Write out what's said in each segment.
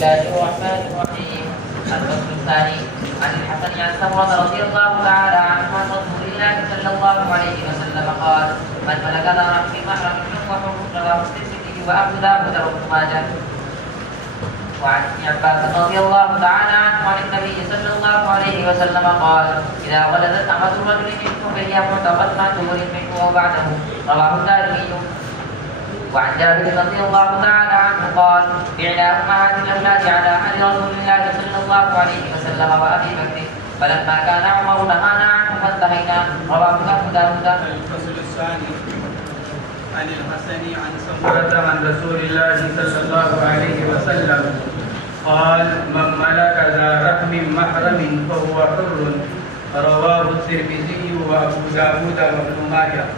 الله الرحمن الرحيم. الفصل الثاني عن الحسن عن سمرة رضي الله تعالى عنه عن رسول الله صلى الله عليه وسلم قال: من ملك ذرا في محرم فهو رواه الترمذي وابو داود وابن ماجه. وعن ابن عباس رضي الله تعالى عنه عن النبي صلى الله عليه وسلم قال: اذا ولدت امة الرجل منكم فهي معتقد ما تمر منه وبعده. رواه الدارمي. وعن جابر رضي الله تعالى عنه قال: بعنا امهات الاولاد على عهد رسول الله صلى الله عليه وسلم وابي بكر فلما كان عمر نهانا عنه فانتهينا. رواه ابو داود. الفصل الثاني عن الحسن عن سمرة عن رسول الله صلى الله عليه وسلم قال: من ملك ذا رحم محرم فهو حر. رواه الترمذي وابو داود وابن ماجه.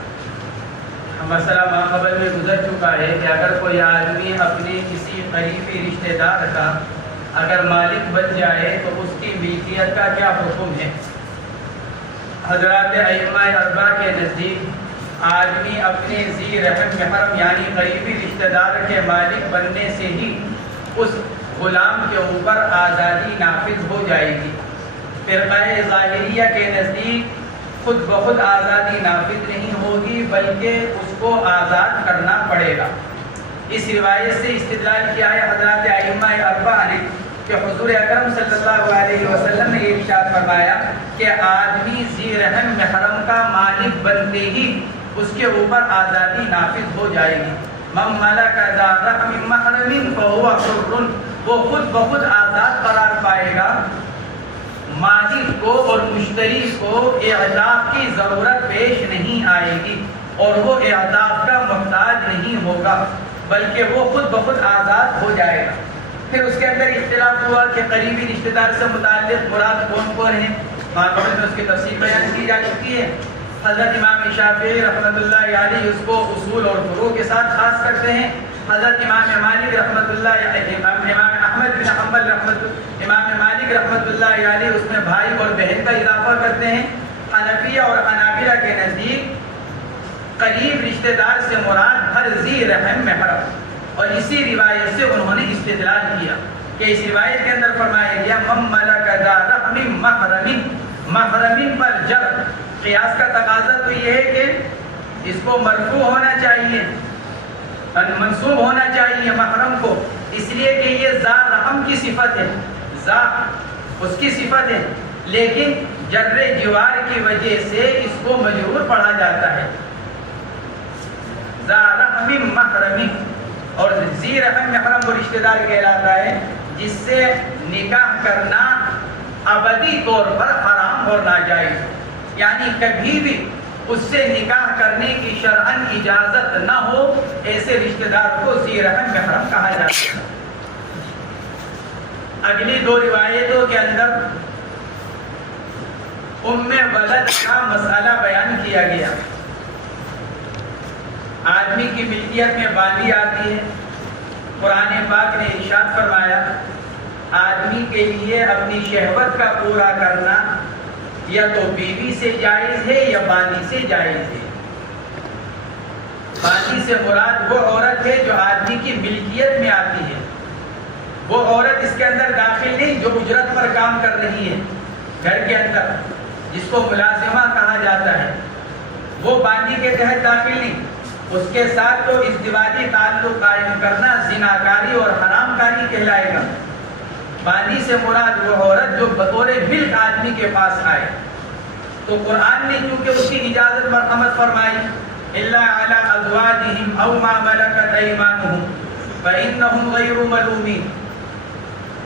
مسئلہ ماقبل میں گزر چکا ہے کہ اگر کوئی آدمی اپنے کسی قریبی رشتہ دار کا اگر مالک بن جائے تو اس کی ملکیت کا کیا حکم ہے۔ حضرات ائمہ اربعہ کے نزدیک آدمی اپنے ذی رحم محرم یعنی قریبی رشتہ دار کے مالک بننے سے ہی اس غلام کے اوپر آزادی نافذ ہو جائے گی۔ فرقہ ظاہریہ کے نزدیک خود بخود آزادی نافذ نہیں ہوگی بلکہ اس کو آزاد کرنا پڑے گا۔ اس روایت سے استدلال کیا ہے حضرات ائمہ اربعہ نے کہ حضور اکرم صلی اللہ علیہ وسلم نے یہ ارشاد فرمایا کہ آدمی ذی رحم محرم کا مالک بنتے ہی اس کے اوپر آزادی نافذ ہو جائے گی۔ من ملک ذا رحم محرم فهو حر، وہ خود بخود آزاد قرار پائے گا۔ مالک کو اور مشتری کو اعتاق کی ضرورت پیش نہیں آئے گی اور وہ اعتاق کا محتاج نہیں ہوگا بلکہ وہ خود بخود آزاد ہو جائے گا۔ پھر اس کے اندر اختلاف ہوا کہ قریبی رشتہ دار سے متعلق مراد کون کون ہیں۔ ماقبل میں اس کی تفصیل بیان کی جا چکی ہے۔ حضرت امام شافعی رحمۃ اللہ علیہ اس کو اصول اور فروع کے ساتھ خاص کرتے ہیں۔ حضرت امام مالک رحمۃ اللہ علیہ، امام احمد بن حنبل امام مالک رحمۃ اللہ علیہ اس میں بھائی اور بہن کا اضافہ کرتے ہیں۔ حنفیہ اور حنابلہ کے نزدیک قریب رشتہ دار سے مراد ہر ذی رحم محرم، اور اسی روایت سے انہوں نے استدلال کیا کہ اس روایت کے اندر فرمایا گیا من ملک ذا رحم محرم، محرم پر جر قیاس کا تقاضا تو یہ ہے کہ اس کو مرفوع ہونا چاہیے، منصوب ہونا چاہیے محرم کو، اس لیے کہ یہ ذا رحم کی صفت ہے، ذا اس کی صفت ہے، لیکن جر جوار کی وجہ سے اس کو مجرور پڑھا جاتا ہے۔ ذا رحم محرم، اور ذی رحم محرم وہ رشتہ دار کہلاتا ہے جس سے نکاح کرنا ابدی طور پر حرام اور ناجائز، یعنی کبھی بھی اس سے نکاح کرنے کی شرعاً اجازت نہ ہو، ایسے رشتہ دار کو ذی رحم محرم کہا جاتا ہے۔ اگلی دو روایتوں کے اندر ام ولد کا مسئلہ بیان کیا گیا۔ آدمی کی ملکیت میں باندھی آتی ہے۔ قرآن پاک نے ارشاد فرمایا آدمی کے لیے اپنی شہوت کا پورا کرنا یا تو بیوی سے جائز ہے یا باندھی سے جائز ہے۔ باندھی سے مراد وہ عورت ہے جو آدمی کی ملکیت میں آتی ہے، وہ عورت اس کے اندر داخل نہیں جو اجرت پر کام کر رہی ہے گھر کے اندر، جس کو ملازمہ کہا جاتا ہے، وہ باندھی کے تحت داخل نہیں۔ اس کے ساتھ تو ازدواجی تعلق قائم کرنا زناکاری اور حرام کاری کہلائے گا۔ باندھی سے مراد وہ عورت جو بطور ملک آدمی کے پاس آئے، تو قرآن نے چونکہ اس کی اجازت مرحمت فرمائی الا علی ازواجہم او ما ملکت ایمانہم فانہم غیر ملومین،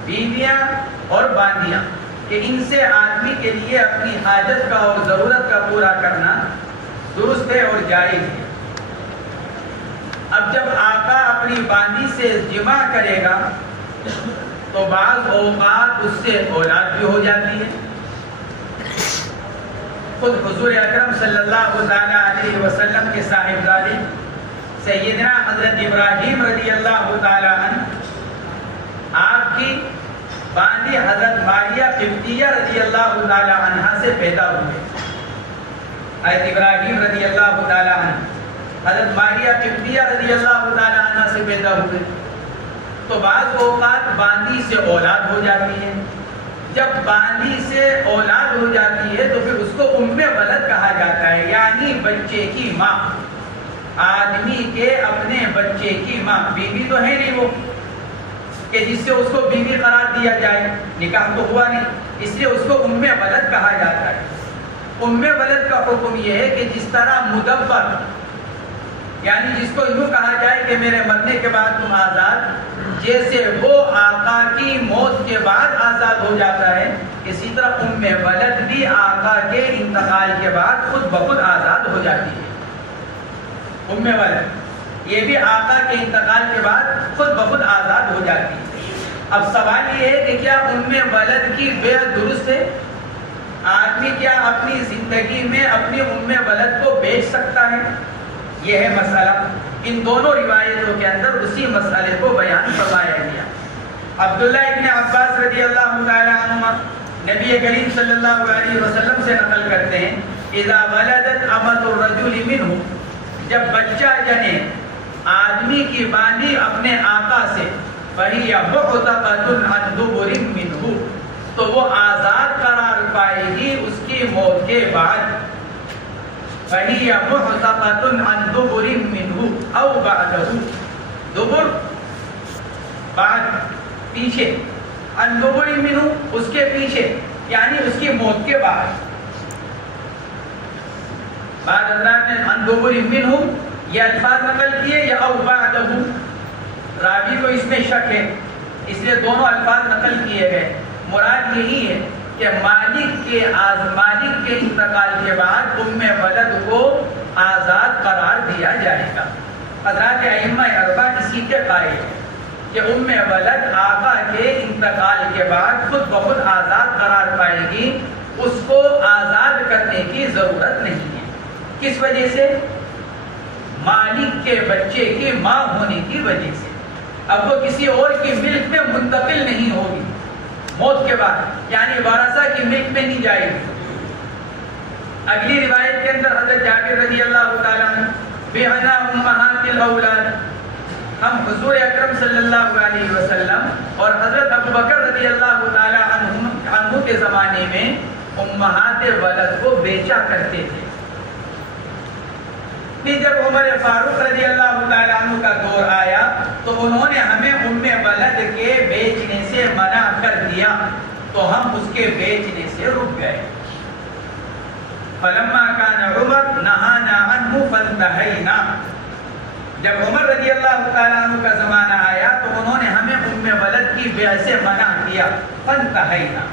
بیویاں اور باندیاں کہ ان سے آدمی کے لیے اپنی حاجت کا اور ضرورت کا پورا کرنا درست ہے اور جائز ہے۔ اب جب آقا اپنی باندی سے جمع کرے گا تو بعض اوقات اس سے اولاد بھی ہو جاتی ہے۔ خود حضور اکرم صلی اللہ علیہ وسلم کے صاحبزادے سیدنا حضرت ابراہیم رضی اللہ تعالی عنہ، آپ کی باندی حضرت ماریہ قبطیہ رضی اللہ تعالی عنہ سے پیدا ہوئے۔ حضرت ابراہیم رضی اللہ تعالی عنہ حضرت ماریہ قبطیہ رضی اللہ تعالی عنہ سے پیدا ہوئے۔ تو بعض اوقات باندی سے اولاد ہو جاتی ہے. جب باندی سے اولاد ہو جاتی ہے تو پھر اس کو ام ولد کہا جاتا ہے، یعنی بچے کی ماں. آدمی کے اپنے بچے کی ماں، بیوی تو ہے نہیں وہ کہ جس سے اس کو بیوی قرار دیا جائے، نکاح تو ہوا نہیں، اس لیے اس کو ام ولد کہا جاتا ہے. ام ولد کا حکم یہ ہے کہ جس طرح مدبر، یعنی جس کو یوں کہا جائے کہ میرے مرنے کے بعد تم آزاد، جیسے وہ آقا کی موت کے بعد آزاد ہو جاتا ہے، اسی طرح ام ولد بھی آقا کے انتقال کے بعد خود بخود آزاد ہو جاتی ہے. ام ولد یہ بھی آقا کے انتقال کے بعد خود بخود آزاد ہو جاتی ہے. اب سوال یہ ہے کہ کیا ام ولد کی بیع درست ہے؟ آدمی کیا اپنی زندگی میں اپنی ام ولد کو بیچ سکتا ہے؟ یہ ہے مسئلہ. ان دونوں روایتوں کے اندر اسی مسئلے کو بیان فرمایا گیا. عبداللہ ابن عباس رضی اللہ تعالی عنہما نبی کریم صلی اللہ علیہ وسلم سے نقل کرتے ہیں، اذا ولدت امۃ الرجل منہ، جب بچہ جنے آدمی کی باندھی اپنے آقا سے، فَهِيَ مُعْتَقَةٌ عَنْ دُبُرٍ مِّنْهُ، تو وہ آزاد قرار پائے گی اس کی موت کے بعد. فَهِيَ مُعْتَقَةٌ عَنْ دُبُرٍ مِّنْهُ أَوْ بَعْدَهُ، دبر بعد پیچھے، عَنْ دُبُرٍ مِّنْهُ اس کے پیچھے، یعنی اس کی موت کے بعد. بعد حضرات نے عَنْ دُبُرٍ مِّنْهُ یہ الفاظ نقل کیے یا أَوْ بَعْدَهُ، راوی کو اس میں شک ہے اس لیے دونوں الفاظ نقل کیے گئے. مراد یہی ہے کہ مالک کے انتقال کے بعد ام ولد کو آزاد قرار دیا جائے گا. حضرات ائمہ اربعہ اسی کے قائل ہیں کہ ام ولد آقا کے انتقال کے بعد خود بخود آزاد قرار پائے گی، اس کو آزاد کرنے کی ضرورت نہیں ہے. کس وجہ سے؟ مالک کے بچے کی ماں ہونے کی وجہ سے. اب وہ کسی اور کی ملک میں منتقل نہیں ہوگی موت کے بعد، یعنی وارثہ کی ملک میں نہیں جائے گی. اگلی روایت کے اندر حضرت جابر رضی اللہ تعالیٰ عنہ، بِعَنَا أُمَّهَاتِ الْأَوْلَادِ، ہم حضور اکرم صلی اللہ علیہ وسلم اور حضرت ابوبکر رضی اللہ تعالیٰ عنہ کے زمانے میں امہات ولد کو بیچا کرتے تھے. پھر جب عمر فاروق رضی اللہ تعالیٰ عنہ کا دور آیا تو انہوں نے ہمیں ام ولد کے بیچنے سے منع کر دیا تو ہم اس کے بیچنے سے رک گئے. فَلَمَّا كَانَ عُمَرْ نَهَانَا عَنْهُ فَانْتَهَيْنَا، جب عمر رضی اللہ تعالیٰ عنہ کا زمانہ آیا تو انہوں نے ہمیں ام ولد کی بیع سے منع کیا. فَانْتَهَيْنَا،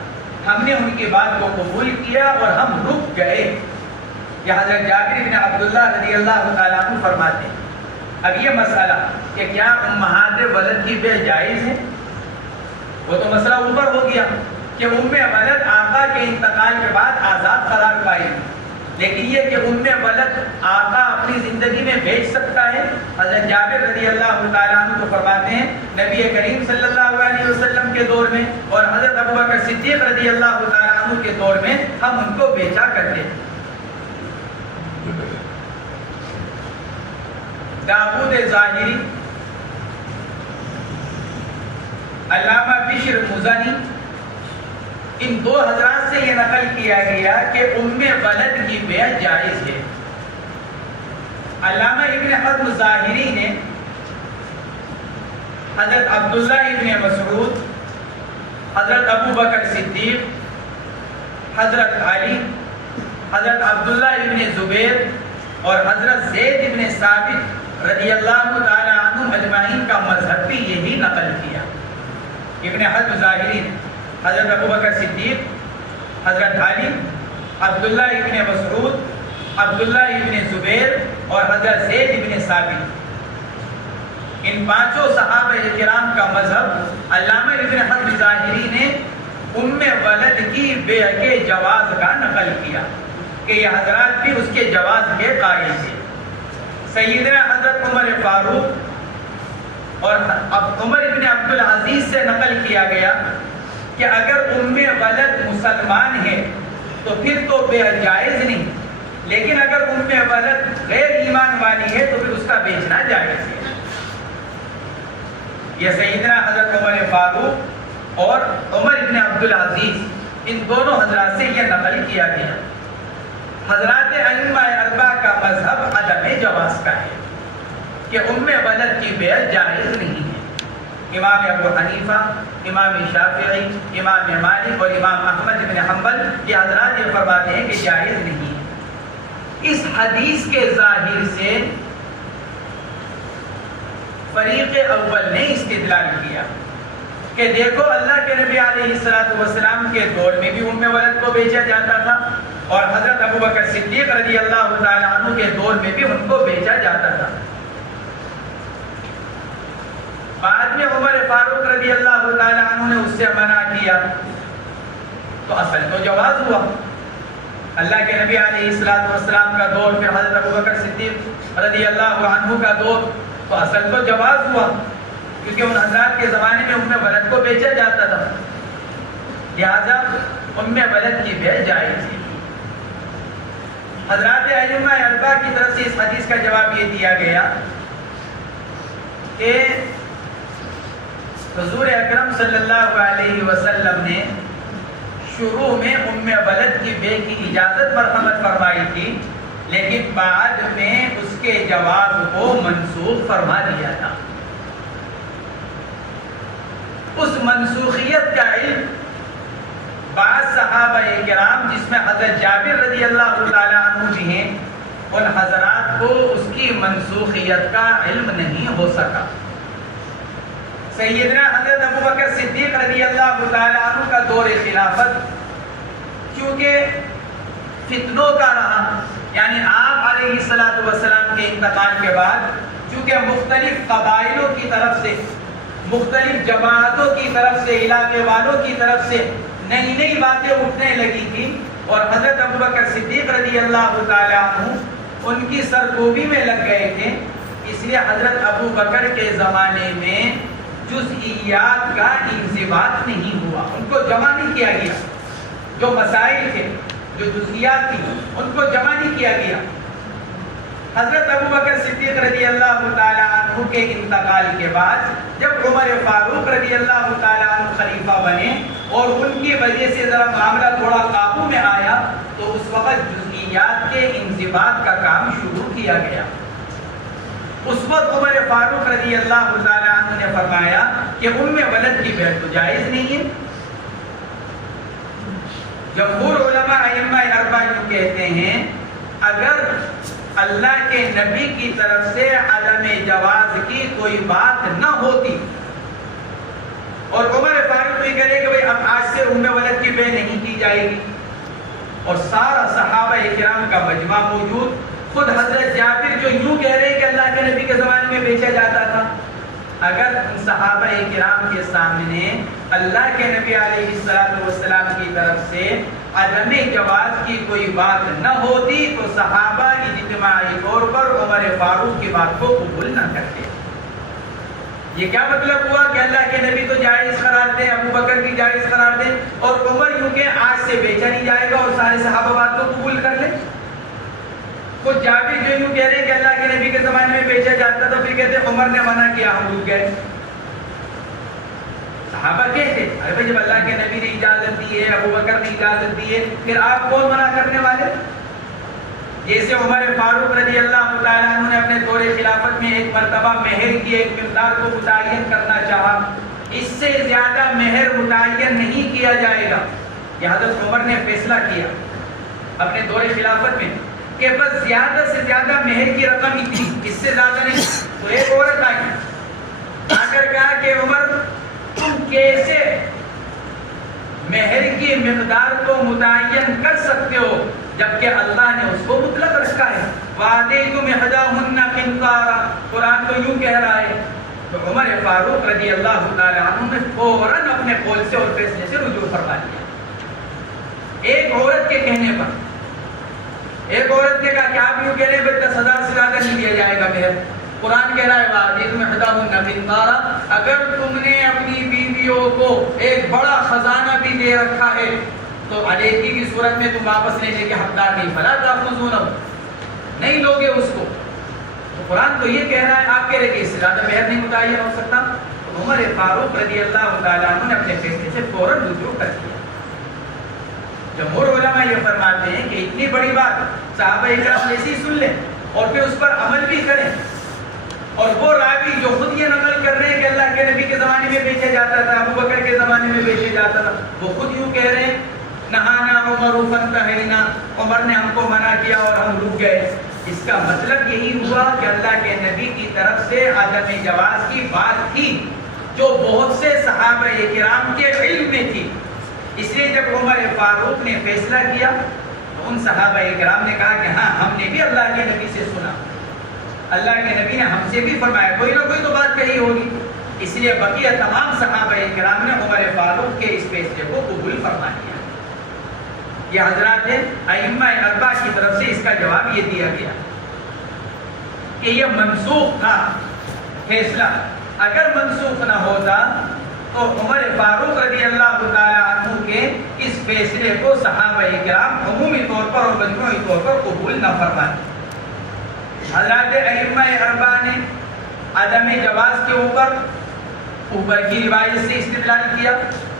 ہم نے ان کی بات کو قبول کیا اور ہم رک گئے. یہ حضرت جابر بن عبداللہ رضی اللہ تعالیٰ عنہ فرماتے ہیں. اب یہ مسئلہ کہ کیا امہات ولد کی بیع جائز ہے، وہ تو مسئلہ اوپر ہو گیا کہ ام ولد آقا کے انتقال کے بعد آزاد قرار پائے گی. لیکن یہ کہ ام ولد آقا اپنی زندگی میں بیچ سکتا ہے، حضرت جابر رضی اللہ تعالیٰ عنہ کو فرماتے ہیں نبی کریم صلی اللہ علیہ وسلم کے دور میں اور حضرت ابوبکر صدیق رضی اللہ تعالیٰ عنہ کے دور میں ہم ان کو بیچا کرتے ہیں. داؤد ظاہری، علامہ بشر مزنی، ان دو حضرات سے یہ نقل کیا گیا کہ ام ولد کی بیع جائز ہے. علامہ ابن حزم ظاہری نے حضرت عبداللہ ابن مسعود، حضرت ابوبکر صدیق، حضرت علی، حضرت عبداللہ ابن زبیر اور حضرت زید ابن ثابت رضی اللہ تعالیٰ عنہ اجمعین کا مذہب بھی یہی نقل کیا. ابن حزم ظاہری نے حضرت ابوبکر صدیق، حضرت علی، عبداللہ ابن مسعود، عبداللہ ابن زبیر اور حضرت زید ابن ثابت، ان پانچوں صحابہ کرام کا مذہب علامہ ابن حزم ظاہری نے ام ولد کی بیع کے جواز کا نقل کیا کہ یہ حضرات بھی اس کے جواز کے قائل تھے. سیدنا حضرت عمر فاروق اور عمر ابن عبدالعزیز سے نقل کیا گیا کہ اگر ام ولد مسلمان ہے تو پھر تو بیع جائز نہیں، لیکن اگر ام ولد غیر ایمان والی ہے تو پھر اس کا بیچنا جائز ہے. یہ سیدنا حضرت عمر فاروق اور عمر ابن عبدالعزیز ان دونوں حضرات سے یہ نقل کیا گیا۔ حضرات ائمہ اربعہ کا مذہب عدم جواز کا ہے کہ ولد کی بیعت جائز نہیں ہے۔ امام ابو حنیفہ، امام شافعی، امام مالک اور امام احمد بن حنبل یہ حضرات یہ فرماتے ہیں کہ جائز نہیں ہے۔ اس حدیث کے ظاہر سے فریق اول نے استدلال کیا کہ دیکھو اللہ کے نبی علیہ السلام کے دور میں بھی ولد کو بیچا جاتا تھا اور حضرت ابوبکر صدیق رضی اللہ تعالیٰ عنہ کے دور میں بھی ان کو بیچا جاتا تھا۔ بعد میں عمر فاروق رضی اللہ تعالیٰ عنہ نے اس سے منع کیا تو اصل تو جواز ہوا۔ اللہ کے نبی علیہ السلام کا دور، پھر حضرت ابوبکر صدیق رضی اللہ عنہ کا دور، تو اصل تو جواز ہوا کیونکہ ان حضرات کے زمانے میں ولد کو بیچا جاتا تھا، لہذا ولد کی بیع جائز تھی۔ حضرات ائمہ اربعہ کی طرف سے اس حدیث کا جواب یہ دیا گیا کہ حضور اکرم صلی اللہ علیہ وسلم نے شروع میں ولد کی بیع کی اجازت مرحمت فرمائی تھی، لیکن بعد میں اس کے جواز کو منسوخ فرما دیا تھا۔ اس منسوخیت کا علم بعض صحابہ کرام جس میں حضرت جابر رضی اللہ تعالیٰ عنہ بھی ہیں، ان حضرات کو اس کی منسوخیت کا علم نہیں ہو سکا۔ سیدنا حضرت ابوبکر صدیق رضی اللہ تعالیٰ عنہ کا دور خلافت کیونکہ فتنوں کا رہا، یعنی آپ علیہ السلام کے انتقال کے بعد چونکہ مختلف قبائلوں کی طرف سے، مختلف جماعتوں کی طرف سے، علاقے والوں کی طرف سے نئی نئی باتیں اٹھنے لگی تھی اور حضرت ابوبکر صدیق رضی اللہ تعالیٰ عنہ ان کی سرکوبی میں لگ گئے تھے، اس لیے حضرت ابوبکر کے زمانے میں جزئیات کا انضباط نہیں ہوا، ان کو جمع نہیں کیا گیا، جو مسائل تھے، جو جزئیات تھی ان کو جمع نہیں کیا گیا۔ حضرت ابوبکر صدیق رضی اللہ تعالیٰ عنہ کے انتقال کے بعد جب عمر فاروق رضی اللہ تعالیٰ عنہ خلیفہ بنے اور ان کی وجہ سے ذرا معاملہ تھوڑا قابو میں آیا تو اس وقت جزئیات کے انضباط کا کام شروع کیا گیا۔ اس وقت عمر فاروق رضی اللہ تعالیٰ عنہ نے فرمایا کہ ولد کی بیعت تو جائز نہیں ہے۔ جمہور علماء ائمہ اربعہ یوں کہتے ہیں اگر اللہ کے نبی کی طرف سے عدم جواز کی کوئی بات نہ ہوتی اور عمر فاروق یہ کرے کہ بھئی اب آج سے ولد کی بیع نہیں کی جائے گی اور سارا صحابہ کرام کا مجمع موجود، خود حضرت جابر جو یوں کہہ رہے ہیں کہ اللہ کے نبی کے زمانے میں بیچا جاتا تھا، اگر ان صحابہ کرام کے سامنے اللہ کے نبی علیہ السلام کی طرف سے عدم جواز کی کوئی بات نہ ہوتی تو صحابہ اجتماعی طور پر عمر فاروق کی بات کو قبول نہ کرتے۔ یہ کیا مطلب ہوا کہ اللہ کے نبی تو جائز قرار دیں، ابو بکر بھی جائز قرار دیں اور عمر یوں کہ آج سے بیچا نہیں جائے گا اور سارے صحابہ بات کو قبول کر لیں۔ کچھ جابر جو یوں کہہ رہے ہیں کہ اللہ کے نبی کے زمانے میں بیچا جاتا تھا، پھر کہتے عمر نے منع کیا ہم رک گئے۔ صحابہ کہتے ارے بھائی جب اللہ کے نبی نے اجازت دی ہے، ابو بکر نے اجازت دی ہے، پھر آپ کون منع کرنے والے؟ جیسے عمر فاروق رضی اللہ تعالیٰ عنہ نے اپنے دور خلافت میں ایک مرتبہ مہر کی ایک مقدار کو متعین کرنا چاہا، اس سے زیادہ مہر متعین نہیں کیا جائے گا۔ یہ حضرت عمر نے فیصلہ کیا اپنے دور خلافت میں کہ بس زیادہ سے زیادہ مہر کی رقم اتنی، اس سے زیادہ نہیں۔ تو ایک عورت آئی آ کر کہا کہ عمر تم کیسے مہر کی مقدار کو متعین کر سکتے ہو جبکہ اللہ نے اس کو مطلق رکھا ہے؟ وَآتَيْتُمْ إِحْدَاهُنَّ قِنْطَارًا، قرآن تو یوں کہہ رہا ہے۔ تو عمر فاروق رضی اللہ تعالی عنہ نے فوراً اپنے قول سے اور فیصلے سے رجوع فرما لیا۔ ایک عورت کے کہنے پر ایک عورت نے کہا کہ آپ یوں کہہ رہے ہیں 10,000 سے زیادہ نہیں دیا جائے گا مہر، قرآن کہہ رہا ہے وَآتَيْتُمْ إِحْدَاهُنَّ قِنْطَارًا، اگر تم نے اپنی بیویوں کو ایک بڑا خزانہ بھی دے رکھا ہے تو علیحدگی کی صورت میں تم واپس لینے کے حقدار نہیں، فَلَا تَأْخُذُونَهُ، نہیں لو گے اس کو۔ تو قرآن تو یہ کہہ رہا ہے، آپ کہہ رہے کہ اس سے زیادہ مہر نہیں متعین ہو سکتا۔ عمر فاروق رضی اللہ تعالیٰ عنہ نے اپنے فیصلے سے فوراً رجوع کر دیا۔ جمہور علماء یہ فرماتے ہیں کہ اتنی بڑی بات صحابہ اکرام ایسے ہی سن لیں اور پھر اس پر عمل بھی کریں، اور وہ راوی جو خود یہ نقل کر رہے ہیں کہ اللہ کے نبی کے زمانے میں بیچا جاتا تھا، ابو بکر کے زمانے میں بیچا جاتا تھا، وہ خود یوں کہہ رہے ہیں نہانا عمر فانتہینا، عمر نے ہم کو منع کیا اور ہم رک گئے۔ اس کا مطلب یہی ہوا کہ اللہ کے نبی کی طرف سے عدم جواز کی بات تھی جو بہت سے صحابہ کرام کے علم میں تھی۔ اس لیے جب عمر فاروق نے فیصلہ کیا تو ان صحابہ کرام نے کہا کہ ہاں ہم نے بھی اللہ کے نبی سے سنا، اللہ کے نبی نے ہم سے بھی فرمایا، کوئی نہ کوئی تو بات کہی ہوگی۔ اس لیے بقیہ تمام صحابہ کرام نے عمر فاروق کے اس فیصلے کو قبول فرما لیا۔ یہ حضرات ائمہ اربعہ کی طرف سے اس کا جواب یہ دیا گیا کہ یہ منسوخ تھا فیصلہ۔ اگر منسوخ نہ ہوتا تو عمر فاروق رضی اللہ تعالیٰ عنہ کے اس فیصلے کو صحابہ کرام عمومی طور پر اور مجموعی طور پر قبول نہ فرمائے۔ حضرات ائمہ اربعہ نے عدم جواز کے اوپر کی روایت سے استدلال کیا۔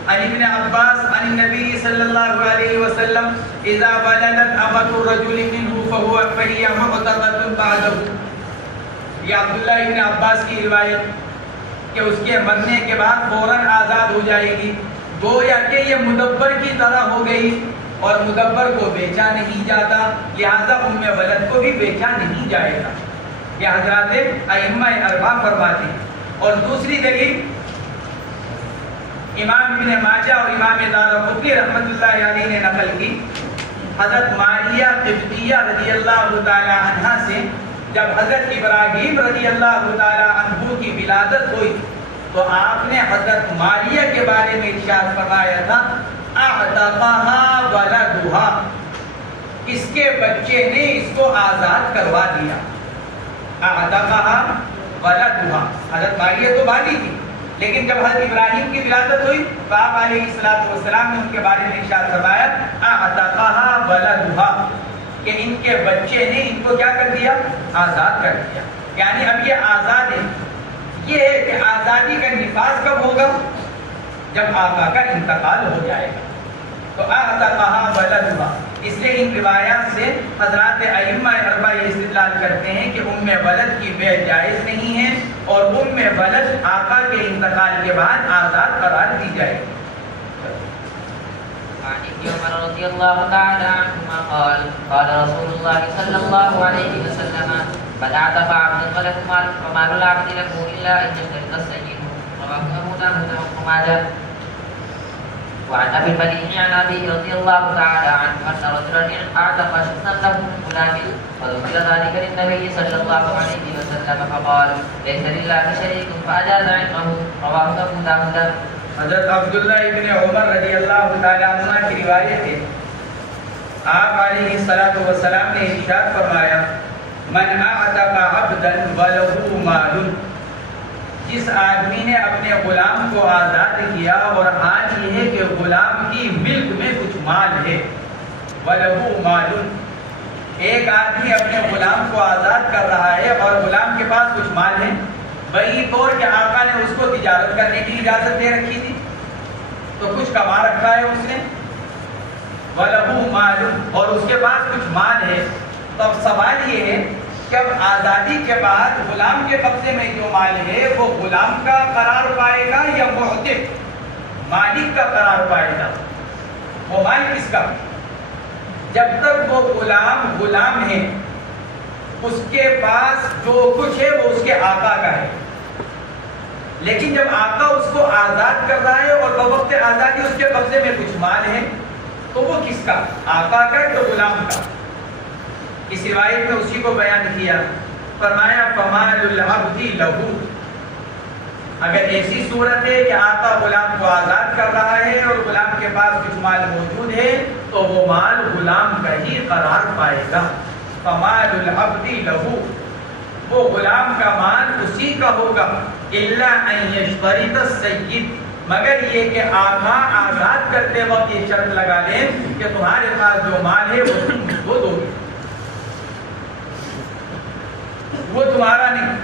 عن ابن عباس عن النبي صلی اللہ علیہ وسلم اذا بلغت امة الرجل منه فهي معتقة بعده۔ یہ عبداللہ ابن عباس کی روایت کہ اس کے مرنے کے بعد فوراً آزاد ہو جائے گی، گویا کہ یہ مدبر کی طرح ہو گئی اور مدبر کو بیچا نہیں جاتا، لہذا ولد کو بھی بیچا نہیں جائے گا۔ یہ حضرات ائمہ اربعہ فرماتے ہیں۔ اور دوسری دلیل امام ابن ماجہ اور امام دارقطنی رحمۃ اللہ علیہ نے نقل کی، حضرت ماریہ قبطیہ رضی اللہ تعالی عنہا سے جب حضرت ابراہیم رضی اللہ تعالی عنہ کی ولادت ہوئی تو آپ نے حضرت ماریہ کے بارے میں ارشاد فرمایا تھا اعتقها ولدها، اس کے بچے نے اس کو آزاد کروا دیا۔ اعتقها ولدها، حضرت ماریہ تو بالی تھی، لیکن جب حضرت ابراہیم کی ولادت ہوئی تو آپ علیہ السلام نے ان کے بارے میں ارشاد فرمایا اعتقها ولدها، کہ ان کے بچے نے ان کو کیا کر دیا؟ آزاد کر دیا۔ یعنی اب یہ آزاد ہے۔ یہ ہے کہ آزادی کا نفاذ کب ہوگا؟ جب آقا کا انتقال ہو جائے گا۔ تو اعتقها ولدها، اس لیے ان روایات سے حضرات ائمہ اربعہ یہ استدلال کرتے ہیں کہ ولد کی بیع جائز نہیں ہے اور ولد آقا کے انتقال کے بعد آزاد قرار دی جائے گی۔ عن ابن عمر رضی اللہ تعالی عنہما قال قال رسول اللہ صلی اللہ علیہ وسلم من اعتق عبدا فمال العبد له الا ان يشترط السيد، رواه ابو داود وابن ماجه۔ وعن ابي المليح عن ابي رضي الله تعالى عنه ان رجلا اعتق شخصا له من غلام فذكر ذلك للنبي صلى الله عليه وسلم فقال ليس لله شريك فاجاز عنه، رواه ابو داود۔ حضرت عبداللہ ابن عمر رضی اللہ تعالیٰ عنہ کی روایت ہے، آپ علیہ السلام نے ارشاد فرمایا من اعتق عبدا وله مال، جس آدمی نے اپنے غلام کو آزاد کیا اور حال یہ ہے کہ غلام کی ملک میں کچھ مال ہے، وله مال، ایک آدمی اپنے غلام کو آزاد کر رہا ہے اور غلام کے پاس کچھ مال ہے، بھئی طور کہ آقا نے اس کو تجارت کرنے کی اجازت دے رکھی تھی تو کچھ کما رکھا ہے اس نے، وَلَهُ مَالٌ، اور اس کے پاس کچھ مال ہے، تو اب سوال یہ ہے کہ اب آزادی کے بعد غلام کے قبضے میں جو مال ہے وہ غلام کا قرار پائے گا یا معتق مالک کا قرار پائے گا؟ وہ مال کس کا؟ جب تک وہ غلام ہے اس کے پاس جو کچھ ہے وہ اس کے آقا کا ہے، لیکن جب آقا اس کو آزاد کر رہا ہے اور بوقت آزادی اس کے قبضے میں کچھ مال ہے تو وہ کس کا؟ آقا کا یا غلام کا؟ اس روایت میں اسی کو بیان کیا، فرمایا فمال العبد لہو، اگر ایسی صورت ہے کہ آقا غلام کو آزاد کر رہا ہے اور غلام کے پاس کچھ مال موجود ہے تو وہ مال غلام کا ہی قرار پائے گا۔ فمال العبد لہو، وہ غلام کا مال اسی کا ہوگا، الا ان یشترط السید، مگر یہ کہ آقا آزاد کرتے وقت یہ شرط لگا لیں کہ تمہارے پاس جو مال ہے وہ تم اس کو دو گے، وہ تمہارا نہیں،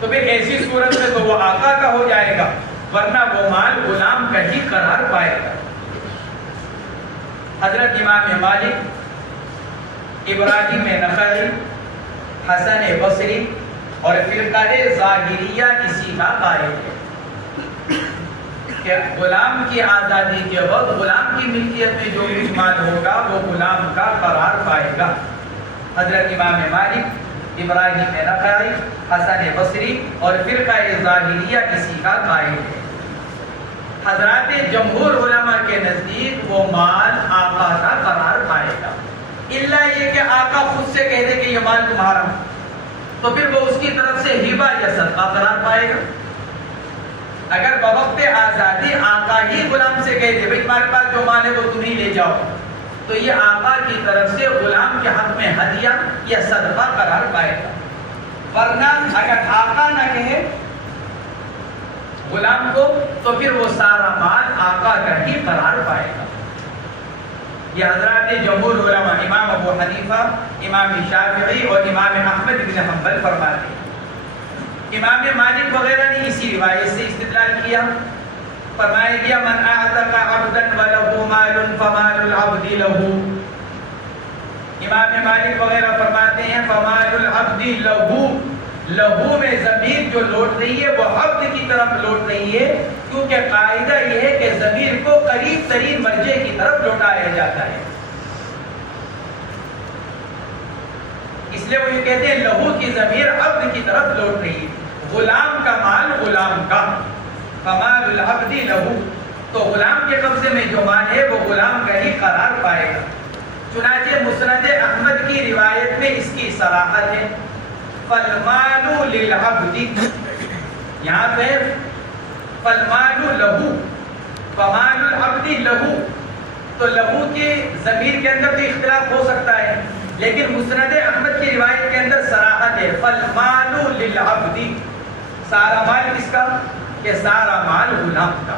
تو پھر ایسی صورت میں تو وہ آقا کا ہو جائے گا ورنہ وہ مال غلام کا ہی قرار پائے گا۔ حضرت امام مالک، ابراہیم نخعی، حسن بصری اور فرقہ ظاہریہ اسی کا قائل ہے کہ غلام کی آزادی کے وقت غلام کی ملکیت میں جو بھی مال ہوگا وہ غلام کا قرار پائے گا۔ حضرت امام مالک، ابراہیم نخعی، حسن بصری اور فرقہ ظاہریہ اسی کا قائل ہے۔ حضرات جمہور علماء کے نزدیک وہ مال آقا کا قرار پائے گا، الا یہ کہ آقا خود سے کہہ دے کہ یہ مال تمہارا، تو پھر وہ اس کی طرف سے ہبہ یا صدقہ قرار پائے گا۔ اگر بوقت آزادی آقا ہی غلام سے کہہ دے بھائی تمہارے پاس جو مال ہے وہ تم ہی لے جاؤ، تو یہ آقا کی طرف سے غلام کے حق میں ہدیہ یا صدقہ قرار پائے گا۔ ورنہ اگر آقا نہ کہے غلام کو تو پھر وہ سارا مال آقا کا ہی قرار پائے گا۔ یہ حضرات جمہور علماء امام ابو حنیفہ، امام شافعی اور امام احمد بن حنبل فرماتے ہیں۔ امام مالک وغیرہ نے اسی روایت سے استدلال کیا، فرمایا گیا من اعتق عبدا وله مال فمال العبد له۔ امام مالک وغیرہ فرماتے ہیں فمال العبد له، لہو میں ضمیر جو لوٹ رہی ہے وہ عبد کی طرف لوٹ رہی ہے، کیونکہ قاعدہ یہ ہے کہ ضمیر کو قریب ترین مرجع کی طرف لوٹایا جاتا ہے، اس لیے وہ یہ کہتے ہیں لہو کی ضمیر عبد کی طرف لوٹ رہی ہے۔ غلام کا مال غلام کا، فمال العبد لہو، تو غلام کے قبضے میں جو مال ہے وہ غلام کا ہی قرار پائے گا۔ چنانچہ مسند احمد کی روایت میں اس کی صراحت ہے فالمال للعبد، یہاں پہ فالمال لہو، فمال العبد لہو، تو لہو کی ضمیر کے اندر بھی اختلاف ہو سکتا ہے، لیکن مسند احمد کی روایت کے اندر صراحت ہے فالمال للعبد، سارا مال کس کا؟ کہ سارا مال غلام کا۔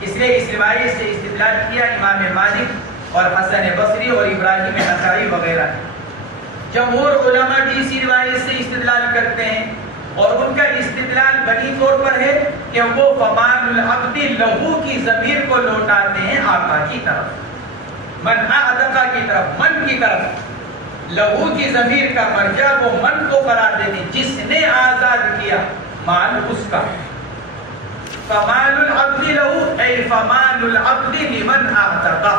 اس لیے اس روایت سے استدلال کیا امام مالک اور حسن بصری اور ابراہیم نخعی وغیرہ نے۔ جمہور علماء بھی اسی روایت سے استدلال کرتے ہیں، اور ان کا استدلال بنی طور پر ہے کہ وہ فمان العبد لہو کی ضمیر کو لوٹاتے ہیں آقا کی طرف، من اعتقا کی طرف، من کی طرف، لہو کی ضمیر کا مرجع وہ من کو قرار دیتے ہیں، جس نے آزاد کیا مال اس کا۔ فمان العبد لہو اے فمان العبد لمن اعتقا،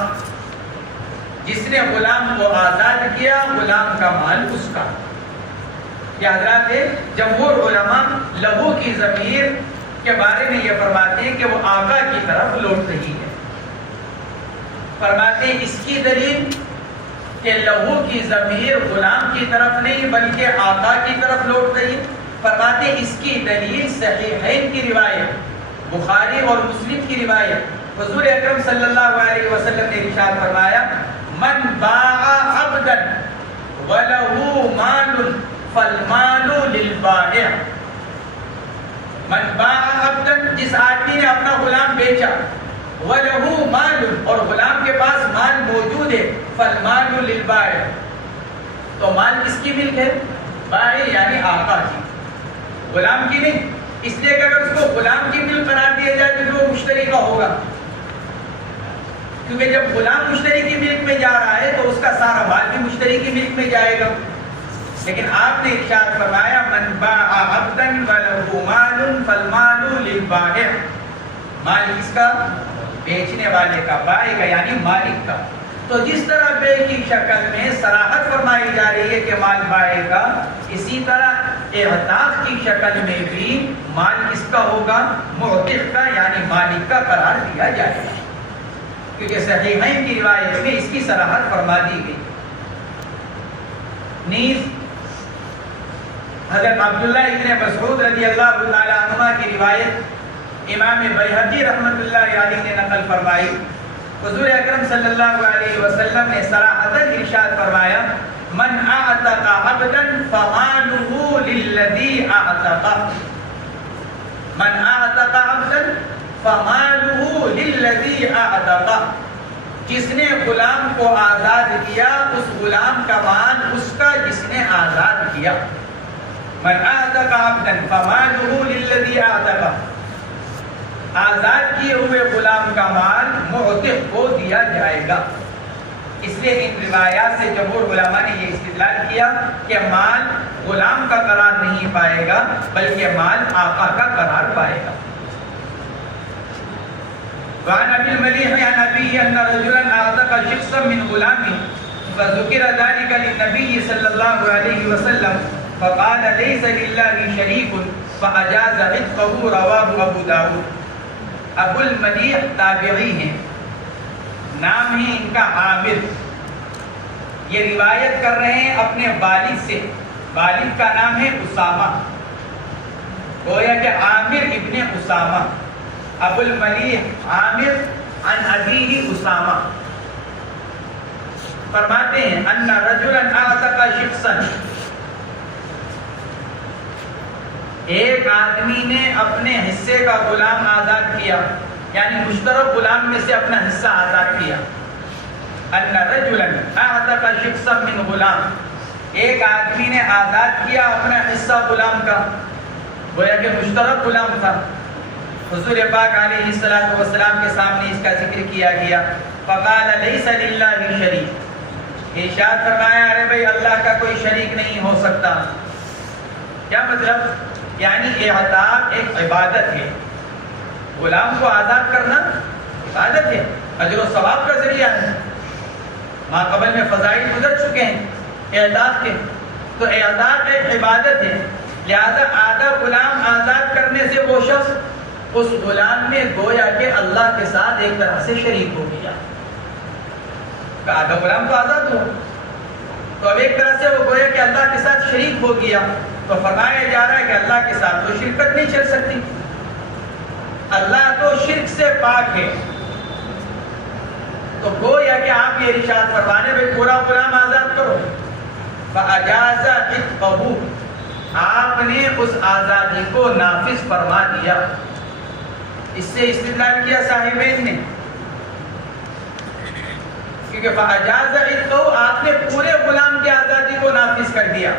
جس نے غلام کو آزاد کیا غلام کا مال اس کا۔ یہ حضرات جمہور علماء لہو کی ضمیر کے بارے میں یہ فرماتے ہیں کہ وہ آقا کی طرف لوٹ رہی ہے۔ فرماتے ہیں اس کی دلیل کہ لہو کی ضمیر غلام کی طرف نہیں بلکہ آقا کی طرف لوٹ رہی ہے۔ فرماتے ہیں اس کی دلیل صحیحین کی روایت، بخاری اور مسلم کی روایت، حضور اکرم صلی اللہ علیہ وسلم نے ارشاد فرمایا من باع عبدا وله مال فالمال للبائع، من باع عبدا، جس آدمی نے اپنا غلام بیچا، وله مال، اور غلام کے پاس مال موجود ہے، فالمال للبائع، تو مال کس کی ملک ہے؟ بائع یعنی آقا کی، غلام کی نہیں، اس لیے کہ اگر اس کو غلام کی ملک قرار دیا جائے تو وہ مشتری کا ہوگا، کیونکہ جب غلام مشتری کی ملک میں جا رہا ہے تو اس کا سارا مال بھی مشتری کی ملک میں جائے گا۔ لیکن آپ نے ارشاد فرمایا من باع عبدا وله مال فالمال للبائع، مال کس کا؟ بیچنے والے کا، بائع کا یعنی مالک کا۔ تو جس طرح بے کی شکل میں صراحت فرمائی جا رہی ہے کہ مال بائع کا، اسی طرح اعتاق کی شکل میں بھی مال کس کا ہوگا؟ معتق کا یعنی مالک کا قرار دیا جائے گا، کیونکہ صحیحین کی روایت میں اس کی صراحت فرما دی گئی۔ نیز حضرت عبداللہ ابن مسعود رضی اللہ تعالی عنہ کی روایت امام بیہقی رحمۃ اللہ علیہ نے نقل فرمائی، حضور اکرم صلی اللہ علیہ وسلم نے صراحتاً ارشاد فرمایا من اعتق عبدا فماله للذی اعتقہ، من اعتق عبدا فماله للذی اعتقہ، جس نے غلام کو آزاد کیا اس غلام کا مال اس کا جس نے آزاد کیا۔ من اعتق عبدا فماله للذی اعتقہ، آزاد کیے ہوئے غلام کا مال معتق کو دیا جائے گا۔ اس لیے ان روایات سے جمہور علماء نے یہ استدلال کیا کہ مال غلام کا قرار نہیں پائے گا بلکہ مال آقا کا قرار پائے گا۔ وعن ابي المليح عن ابيه ان رجلا اعتق شخصا من غلامه فذكر ذلك للنبي صلى الله عليه وسلم فقال ليس لله شريك فاجاز عتقه رواه ابو داود۔ ابو المليح تابعی ہیں، نام ہے ان کا عامر، یہ روایت کر رہے ہیں اپنے والد سے، والد کا نام ہے اسامہ، گویا کہ عامر ابن اسامہ، ابو الملیح عامر عن ابیہ اسامہ، فرماتے ہیں ان رجلا اعتق شخصا، ایک آدمی نے اپنے حصے کا غلام آزاد کیا، یعنی مشترک غلام میں سے اپنا حصہ آزاد کیا۔ ان رجلا اعتق شخصا من غلام، ایک آدمی نے آزاد کیا اپنا حصہ غلام کا، گویا کہ مشترک غلام تھا۔ حضور پاک علیہ الصلوۃ والسلام کے سامنے اس کا ذکر کیا گیا۔ فقال لیس للہ شریک، ارشاد فرمایا ارے بھائی اللہ کا کوئی شریک نہیں ہو سکتا۔ کیا مطلب؟ یعنی اعتاق ایک عبادت ہے، غلام کو آزاد کرنا عبادت ہے، اجر و ثواب کا ذریعہ ہے۔ ماں قبل میں فضائل گزر چکے ہیں اعتاق کے، تو اعتاق ایک عبادت ہے، لہذا آدھا غلام آزاد کرنے سے وہ شخص اس غلام میں گویا کہ اللہ کے ساتھ ایک طرح سے شریک ہو گیا۔ آدھا غلام تو آزاد ہوا تو اب ایک طرح سے وہ گویا کہ اللہ کے ساتھ شریک ہو گیا، تو فرمایا جا رہا ہے کہ اللہ کے ساتھ تو شرکت نہیں چل سکتی، اللہ تو شرک سے پاک ہے۔ تو گویا کہ آپ یہ ارشاد فرمانے میں پورا غلام آزاد کرو، فاجاز عتقہ، آپ نے اس آزادی کو نافذ فرما دیا۔ اس سے استدلال کیا صاحبین نے، کیونکہ فاجاز عتقہ، آپ نے پورے غلام کی آزادی کو نافذ کر دیا،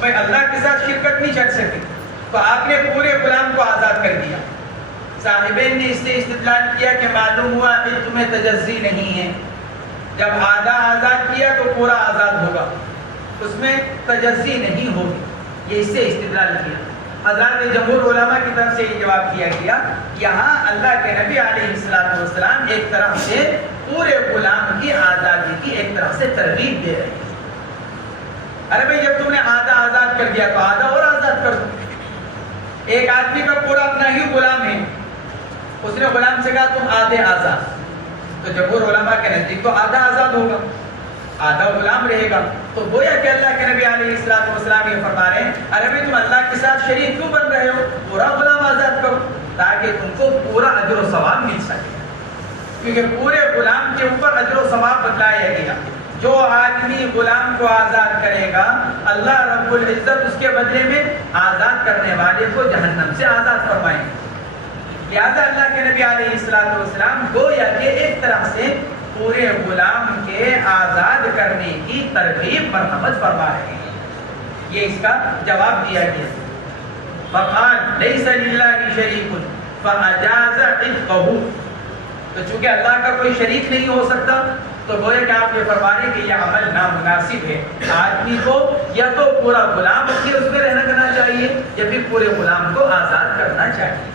بھائی اللہ کے ساتھ شرکت نہیں چل سکتی، تو آپ نے پورے غلام کو آزاد کر دیا۔ صاحبین نے اس سے استدلال کیا کہ معلوم ہوا عتق میں تجزی نہیں ہے، جب آدھا آزاد کیا تو پورا آزاد ہوگا، اس میں تجزی نہیں ہوگی، یہ اس سے استدلال کیا۔ حضرات جمہور علماء کی طرف سے یہ جواب دیا گیا، یہاں اللہ کے نبی علیہ السلام ایک طرح سے پورے غلام کی آزادی کی ایک طرح سے ترغیب دے رہے ہیں۔ ارے بھائی جب تم نے آدھا آزاد کر دیا تو آدھا اور آزاد کر دو۔ ایک آدمی کا پورا اپنا ہی غلام ہے، اس نے غلام سے کہا تم آدھے آزاد، تو جمہور علماء کے نزدیک تو آدھا آزاد ہوگا، آدھا غلام رہے گا۔ تو گویا کہ اللہ کے نبی علیہ السلام یہ فرما رہے ہیں ارے بھائی تم اللہ کے ساتھ شریک کیوں بن رہے ہو، پورا غلام آزاد کرو تاکہ تم کو پورا اجر و ثواب مل سکے، کیونکہ پورے غلام کے اوپر اجر و ثواب بتلایا گیا۔ جو آدمی غلام کو آزاد کرے گا اللہ رب العزت اس کے بدلے میں آزاد کرنے والے کو جہنم سے آزاد فرمائیں گے۔ لہذا اللہ کے نبی علیہ السلام گویا کہ ایک طرح سے پورے غلام کے آزاد کرنے کی ترغیب مرحمت فرما رہے ہیں، یہ اس کا جواب دیا گیا۔ فقال لیس للہ شریک فاجاز عتقہ، تو چونکہ اللہ کا کوئی شریک نہیں ہو سکتا تو گویا کہ آپ یہ فرما رہے کہ یہ عمل نامناسب ہے، آدمی کو یا تو پورا غلام اپنے اس میں رہنا کرنا چاہیے یا پھر پورے غلام کو آزاد کرنا چاہیے۔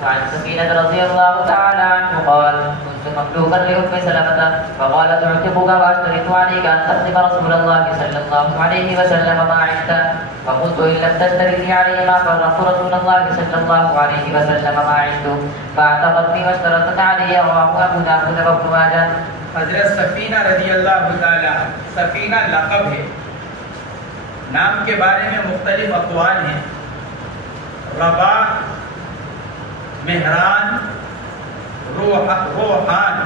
وعن سفينة رضي الله تعالى عنه قال كنت مملوكا لأم سلمة فقالت اعتقك واشترط عليك أن تخدم رسول الله صلى الله عليه وسلم ما عندك، فقلت إن لم تشترطي علي ما فرقت رسول الله صلى الله عليه وسلم ما عنده فاعتقدني واشترطت علي، رواه أبو داود وابن ماجه۔ حضرت سفینہ رضی اللہ تعالی، سفینہ لقب ہے، نام کے بارے میں مختلف اقوال ہیں، رباح، مہران، روحان،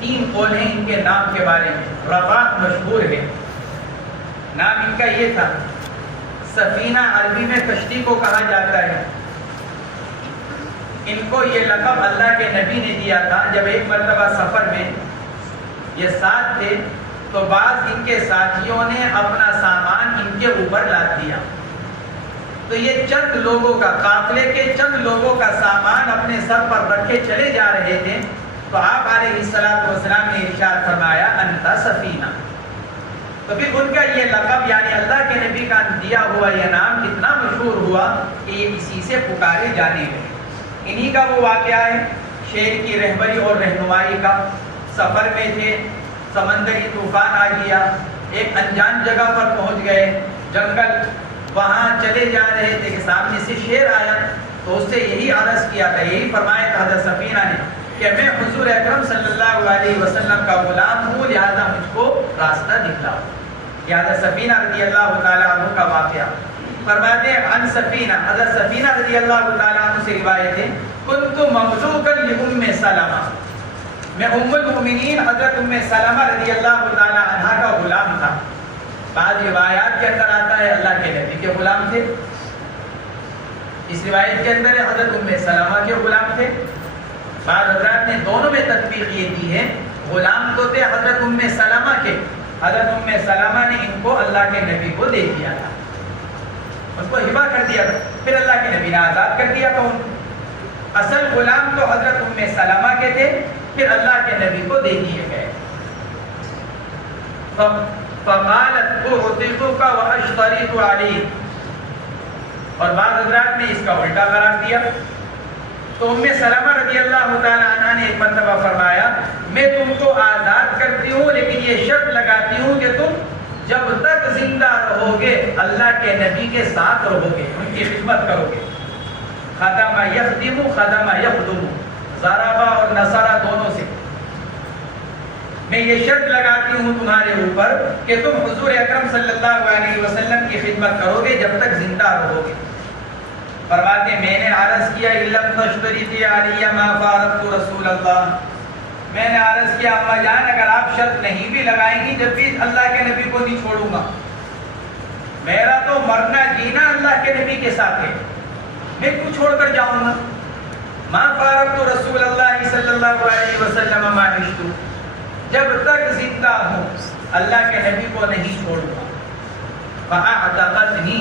تین قول ہیں ان کے نام کے بارے میں۔ رباح مشہور ہے، نام ان کا یہ تھا۔ سفینہ عربی میں کشتی کو کہا جاتا ہے، ان کو یہ لقب اللہ کے نبی نے دیا تھا جب ایک مرتبہ سفر میں یہ ساتھ تھے تو بعض ان کے ساتھیوں نے اپنا سامان ان کے اوپر لاد دیا، تو یہ چند لوگوں کا، قافلے کے چند لوگوں کا سامان اپنے سر پر رکھے چلے جا رہے تھے، تو آپ علیہ السلام نے ارشاد فرمایا انت سفینہ. تو پھر ان کا یہ لقب یعنی اللہ کے نبی کا دیا ہوا یہ نام کتنا مشہور ہوا کہ یہ اسی سے پکارے جانے لگے. انہی کا وہ واقعہ ہے شیر کی رہبری اور رہنمائی کا. سفر میں تھے، سمندری طوفان آ گیا، ایک انجان جگہ پر پہنچ گئے، جنگل، وہاں چلے جا رہے تھے کہ سامنے سے شیر آیا. تو اس سے یہی عرض کیا تھا، یہی فرمایا تھا حضرت سفینہ نے کہ میں حضور اکرم صلی اللہ علیہ وسلم کا غلام ہوں، لہذا مجھ کو راستہ دکھلاؤ. یہ حضرت سفینہ رضی اللہ تعالیٰ عنہ کا واقعہ. فرماتے ہیں عن سفینہ، حضرت سفینہ رضی اللہ تعالیٰ عنہ سے روایت ہے کنت مملوکا لأم سلمہ، میں ام المؤمنین حضرت ام سلمہ رضی اللہ تعالیٰ عنہ کا غلام تھا. بعض روایات کے اندر آتا ہے اللہ کے نبی کے غلام تھے، اس روایت کے اندر حضرت ام سلمہ کے غلام تھے. بعض حضرات نے دونوں میں تطبیق یہ کی ہے، غلام تو تھے حضرت ام سلمہ کے، حضرت ام سلمہ نے ان کو اللہ کے نبی کو دے دیا تھا، اس کو ہبہ کر دیا تھا، پھر اللہ کے نبی نے آزاد کر دیا تھا ان کو. اصل غلام تو حضرت ام سلمہ کے تھے، پھر اللہ کے نبی کو دے دیے گئے. فقالت اعتقك واشترط عليك، اور بعض حضرات نے اس کا الٹا قرار دیا. تو ام سلمہ رضی اللہ تعالی عنہ نے ایک مرتبہ فرمایا میں تم کو آزاد کرتی ہوں لیکن یہ شرط لگاتی ہوں کہ تم جب تک زندہ رہو گے اللہ کے نبی کے ساتھ رہو گے، ان کی خدمت کرو گے. خدم یخدم خدم یخدم، ضربہ اور نصرہ دونوں سے. میں یہ شرط لگاتی ہوں تمہارے اوپر کہ تم حضور اکرم صلی اللہ علیہ وسلم کی خدمت کرو گے جب تک زندہ رہو گے. فرماتے میں نے عرض کیا اِلَّمْ تَشْتَرِطِي عَلِيَّ مَا فَارَقْتُ رَسُولَ اللَّهِ، میں نے عرض کیا اما جان اگر آپ شرط نہیں بھی لگائیں گی جب بھی اللہ کے نبی کو نہیں چھوڑوں گا، میرا تو مرنا جینا اللہ کے نبی کے ساتھ ہے، میں کیوں چھوڑ کر جاؤں گا. مَا فَارَقْتُ رَسُولَ اللَّهِ صلی اللہ علیہ وسلم مَا عِشْتُ، جب تک زندہ ہوں اللہ کے نبی کو نہیں چھوڑوں گا. فَأَعْتَقَتْنِي،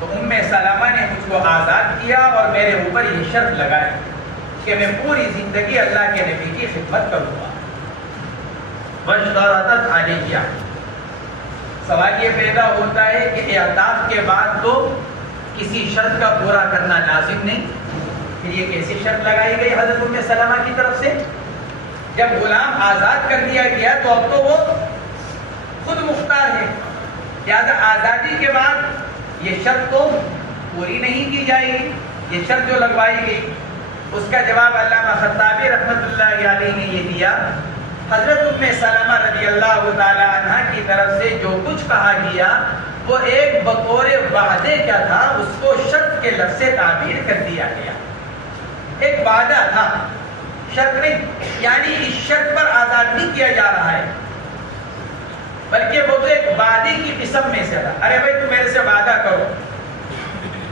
تو ام سلمہ نے مجھ کو آزاد کیا اور میرے اوپر یہ شرط لگائی کہ میں پوری زندگی اللہ کے نبی کی خدمت کروں گا. وَاشْتَرَطَتْ عَلَيَّ، سوال یہ پیدا ہوتا ہے کہ اعتاق کے بعد تو کسی شرط کا پورا کرنا لازم نہیں، پھر یہ کیسی شرط لگائی گئی حضرت ام سلمہ کی طرف سے؟ جب غلام آزاد کر دیا گیا تو اب تو وہ خود مختار ہے، لہذا آزادی کے بعد یہ شرط تو پوری نہیں کی جائے گی. یہ شرط جو لگوائی گئی اس کا جواب علامہ خطابی رحمۃ اللہ علیہ نے یہ دیا، حضرت ام سلمہ رضی اللہ تعالی عنہ کی طرف سے جو کچھ کہا گیا وہ ایک بطور وعدے کیا تھا، اس کو شرط کے لفظ سے تعبیر کر دیا گیا. ایک وعدہ تھا، شرط نہیں، یعنی اس شرط پر آزاد نہیں کیا جا رہا ہے بلکہ وہ تو ایک وعدے کی قسم میں سے تھا. ارے بھائی تم میرے سے وعدہ کرو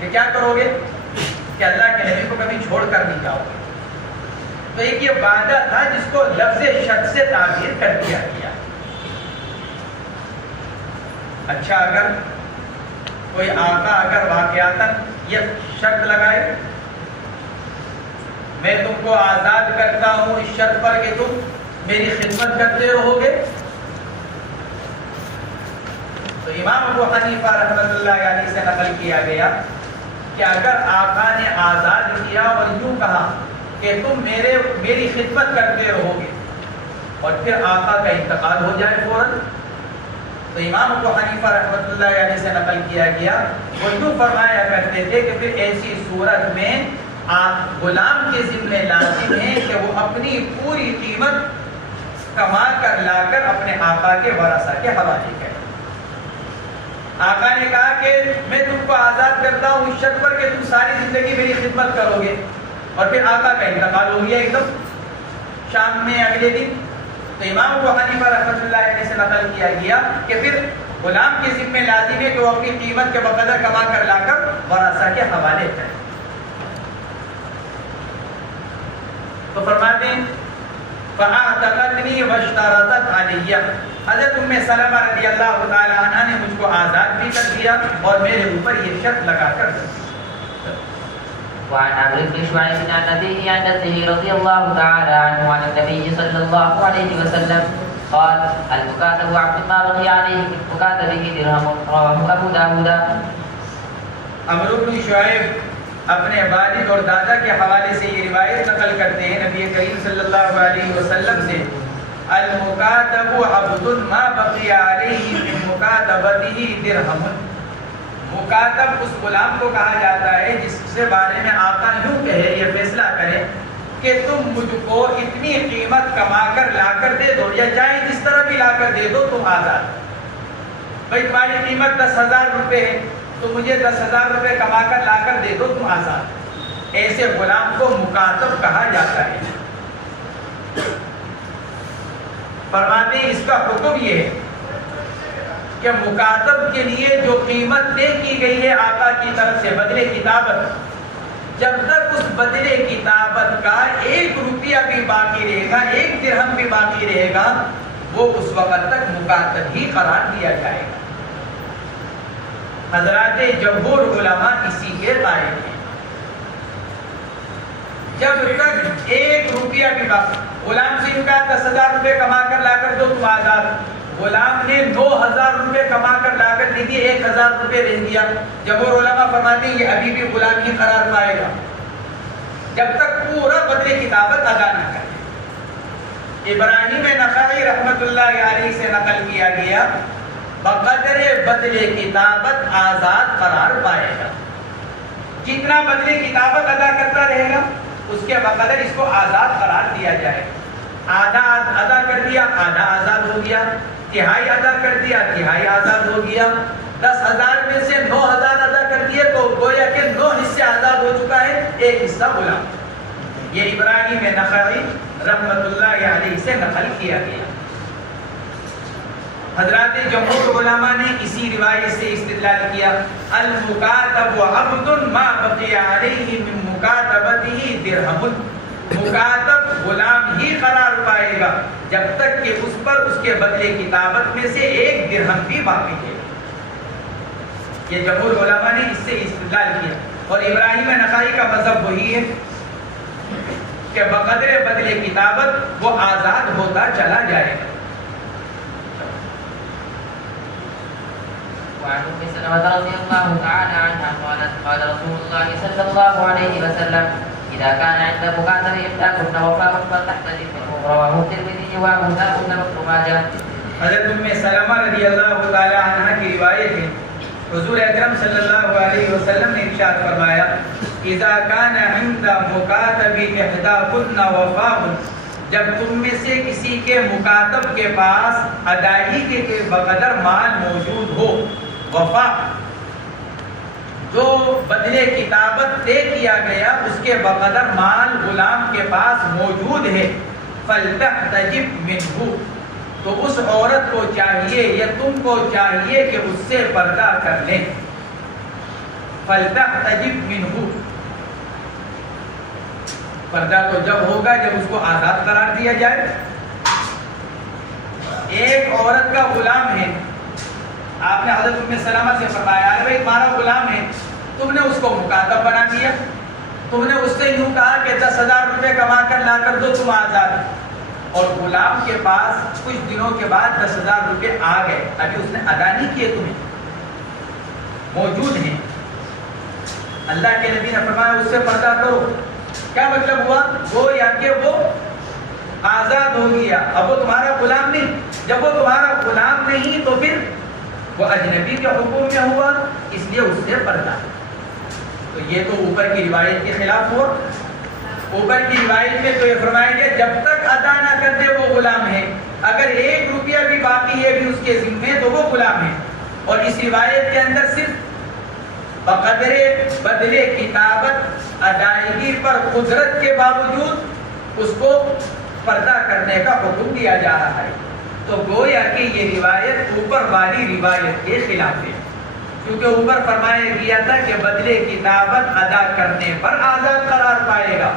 کہ کیا کرو گے کہ اللہ کے نبی کو کبھی چھوڑ کر نہیں جاؤ گے. تو ایک یہ وعدہ تھا جس کو لفظ شرط سے تعبیر کر دیا گیا. اچھا اگر کوئی آقا اگر واقعاتاً یہ شرط لگائے میں تم کو آزاد کرتا ہوں اس شرط پر کہ تم میری خدمت کرتے رہو گے، تو امام ابو حنیفہ رحمۃ اللہ علیہ سے نقل کیا گیا کہ اگر آقا نے آزاد کیا اور یوں کہا کہ تم میری خدمت کرتے رہو گے اور پھر آقا کا انتقال ہو جائے فوراً، تو امام ابو حنیفہ رحمۃ اللہ علیہ سے نقل کیا گیا وہ یوں فرمایا کرتے تھے کہ پھر ایسی صورت میں غلام کے ذمہ لازم ہے کہ وہ اپنی پوری قیمت کما کر لا کر اپنے آقا کے ورثہ کے حوالے کرے. آقا نے کہا کہ میں تم کو آزاد کرتا ہوں اس شرط پر کہ تم ساری زندگی میری خدمت کرو گے، اور پھر آقا کا انتقال ہو گیا ایک دم شام میں اگلے دن. تو امام ابو حنیفہ رحمۃ اللہ علیہ سے نقل کیا گیا کہ پھر غلام کے ذمہ لازم ہے کہ وہ اپنی قیمت کے بقدر کما کر لا کر ورثہ کے حوالے کرے. تو فرماتے ہیں فَأَعْتَقَتْنِي وَاشْتَرَطَتْ عَلَيَّ، حضرت ام سلمہ رضی اللہ تعالی عنہ نے مجھ کو آزاد بھی کر دیا اور میرے اوپر یہ شرط لگا کر دیا۔ وعن عمرو بن شعيب عن أبيه عن جده رضي الله تعالى عنه عن النبي صلى الله عليه وسلم قال المكاتب عبد ما بقي عليه من مكاتبه درهم رواه أبو داود۔ عمرو بن شعیب اپنے والد اور دادا کے حوالے سے یہ روایت نقل کرتے ہیں نبی کریم صلی اللہ علیہ وسلم سے، المکاتب عبد ما بقی علیہ من مکاتبته درہم۔ مکاتب اس غلام کو کہا جاتا ہے جس سے بارے میں آقا یوں کہے، یہ فیصلہ کرے کہ تم مجھ کو اتنی قیمت کما کر لا کر دے دو، یا چاہے جس طرح بھی لا کر دے دو، تم آزاد۔ بھائی تمہاری قیمت 10,000 روپے ہے تو مجھے 10,000 روپے کما کر لا کر دے دو، تم آزاد۔ ایسے غلام کو مکاتب کہا جاتا ہے۔ فرماتے ہیں اس کا حکم یہ ہے کہ مکاتب کے لیے جو قیمت طے کی گئی ہے آقا کی طرف سے بدلے کتابت، جب تک اس بدلے کتابت کا 1 روپیہ بھی باقی رہے گا، 1 درہم بھی باقی رہے گا، وہ اس وقت تک مکاتب ہی قرار دیا جائے گا۔ حضرات جمہور علماء اسی کے قائل ہیں۔ جب تک 1 روپیہ بھی باقی، غلام سے کہا 10,000 روپے کما کر لا کر دو، تم آزاد۔ غلام نے 9,000 روپے کما کر لا کر دی تھی، 1,000 روپے رہ گیا۔ جمہور علماء فرماتے ہیں یہ ابھی بھی غلام ہی قرار پائے گا جب تک پورا بدلے کتابت ادا نہ کرے۔ ابراہیم نخعی رحمت اللہ علیہ سے نقل کیا گیا، بقدر بدلے کتابت آزاد قرار پائے گا۔ جتنا بدلے کتابت ادا کرتا رہے گا اس کے بقدر اس کو آزاد قرار دیا جائے گا۔ آدھا ادا کر دیا، آدھا آزاد ہو گیا، تہائی ادا کر دیا، تہائی آزاد ہو گیا۔ 10,000 میں سے 9,000 ادا کر دیے تو گویا کہ 9 حصے آزاد ہو چکا ہے، 1 حصہ غلام۔ یہ ابراہیم نخعی رحمت اللہ علیہ سے نقل کیا گیا۔ حضرات جمہور علماء نے اسی روایت سے استدلال کیا، المکاتب عبد ما بقی علیہ من مکاتبته درہم۔ مکاتب غلام ہی قرار پائے گا جب تک کہ اس پر اس کے بدلے کتابت میں سے 1 درہم بھی باقی ہے۔ یہ جمہور علماء نے اس سے استدلال کیا، اور ابراہیم نخعی کا مذہب وہی ہے کہ بقدر بدلے کتابت وہ آزاد ہوتا چلا جائے گا۔ وعن ام سلمة رضي الله تعالى عنها قالت قال رسول الله صلى الله عليه وسلم اذا كان عند مكاتب احداكن وفاء فلتحتجب منه، رواه الترمذي وابو داود وابن ماجه۔ حضرت ام سلمہ رضی اللہ تعالی عنہ کی روایت ہے، حضور اکرم صلی اللہ علیہ وسلم نے ارشاد فرمایا، اذا كان عند مكاتب احداكن وفاء، جب تم میں سے کسی کے مکاتب کے پاس ادائیگی کے بقدر مال موجود ہو، وفا جو بدلے کتابت طے کیا گیا اس کے بقدر مال غلام کے پاس موجود ہے، فلتحتجب منہ، تو اس عورت کو چاہیے یا تم کو چاہیے کہ اس سے پردہ کر لیں۔ فلتحتجب منہ، پردہ تو جب ہوگا جب اس کو آزاد قرار دیا جائے۔ ایک عورت کا غلام ہے، آپ نے حضرت ام سلمہ سے فرمایا ارے بھائی تمہارا غلام ہے، تم نے اس کو مکاتب بنا دیا، تم نے اس سے یوں کہا کہ 10,000 روپے کما کر لا کر دو، تم آزاد، اور غلام کے پاس کچھ دنوں کے بعد 10,000 روپے آ گئے، ابھی اس نے ادا نہیں کیے، تمہیں موجود ہیں۔ اللہ کے نبی نے فرمایا اس سے پردہ کرو۔ کیا مطلب ہوا؟ گویا کہ وہ آزاد ہو گیا، اب وہ تمہارا غلام نہیں۔ جب وہ تمہارا غلام نہیں تو پھر وہ اجنبی کے حکم میں ہوا، اس لیے اس سے پردہ۔ تو یہ تو اوپر کی روایت کے خلاف ہوا۔ اوپر کی روایت میں تو یہ فرمایا گیا جب تک ادا نہ کر دے وہ غلام ہے، اگر 1 روپیہ بھی باقی ہے بھی اس کے ذمے تو وہ غلام ہے۔ اور اس روایت کے اندر صرف بقدر بدلے کتابت ادائیگی پر قدرت کے باوجود اس کو پردہ کرنے کا حکم دیا جا رہا ہے۔ تو گویا کہ یہ روایت اوپر والی روایت کے خلاف ہے، کیونکہ اوپر فرمایا گیا تھا کہ بدلے کتابت ادا کرنے پر آزاد قرار پائے گا،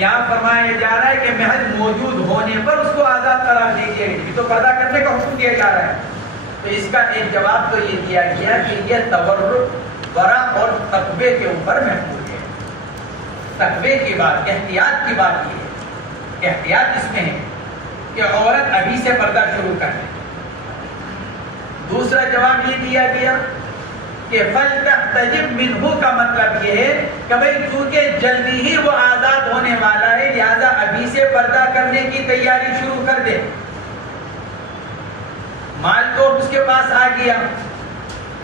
یہاں فرمایا جا رہا ہے کہ محض موجود ہونے پر اس کو آزاد قرار دیجیے، یہ تو پردہ کرنے کا حکم دیا جا رہا ہے۔ تو اس کا ایک جواب تو یہ دیا گیا کہ یہ تورع، ورع اور تقوی کے اوپر محفوظ ہے۔ تقوی کی بات، احتیاط کی بات یہ ہے، احتیاط اس میں ہے کہ عورت ابھی سے پردہ شروع کر دے۔ دوسرا جواب یہ دیا گیا کہ فَلْتَحْتَجِبْ مِنْهُ کا مطلب یہ ہے کہ بھئی چونکہ جلدی ہی وہ آزاد ہونے والا ہے لہذا ابھی سے پردہ کرنے کی تیاری شروع کر دے۔ مال تو اس کے پاس آ گیا،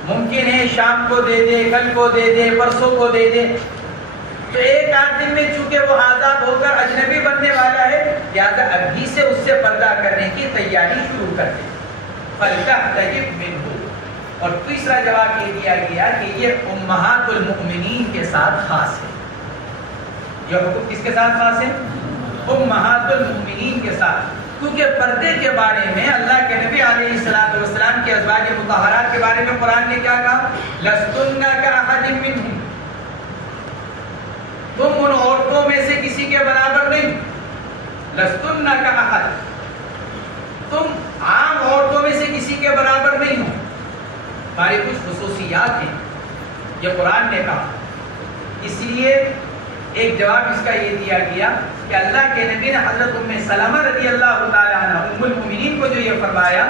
ممکن ہے شام کو دے دے، کل کو دے دے، پرسوں کو دے دے، تو ایک آدھ دن میں چونکہ وہ آزاد ہو کر اجنبی بننے والا ہے لہذا ابھی سے اس سے پردہ کرنے کی تیاری شروع کر دے۔ فَلْتَحْتَجِبْ مِنْهُ۔ اور تیسرا جواب یہ دیا گیا کہ یہ امہات المؤمنین کے ساتھ خاص ہے۔ یہ حکم کس کے ساتھ خاص ہے؟ امہات المؤمنین کے ساتھ، کیونکہ پردے کے بارے میں اللہ کے نبی علیہ الصلوۃ والسلام کے ازواج مطہرات کے بارے میں قرآن نے کیا کہا؟ لَسْتُنَّ كَأَحَدٍ مِّنْهُمْ، تم ان عورتوں میں سے کسی کے برابر نہیں۔ لَسْتُنَّ كَأَحَدٍ، تم عام عورتوں میں سے کسی کے برابر نہیں ہو، ہماری کچھ خصوصیات ہیں، یہ قرآن نے کہا۔ اس لیے ایک جواب اس کا یہ دیا گیا کہ اللہ کے نبی نے حضرت ام سلمہ رضی اللہ تعالیٰ عنہ ام المؤمنین کو جو یہ فرمایا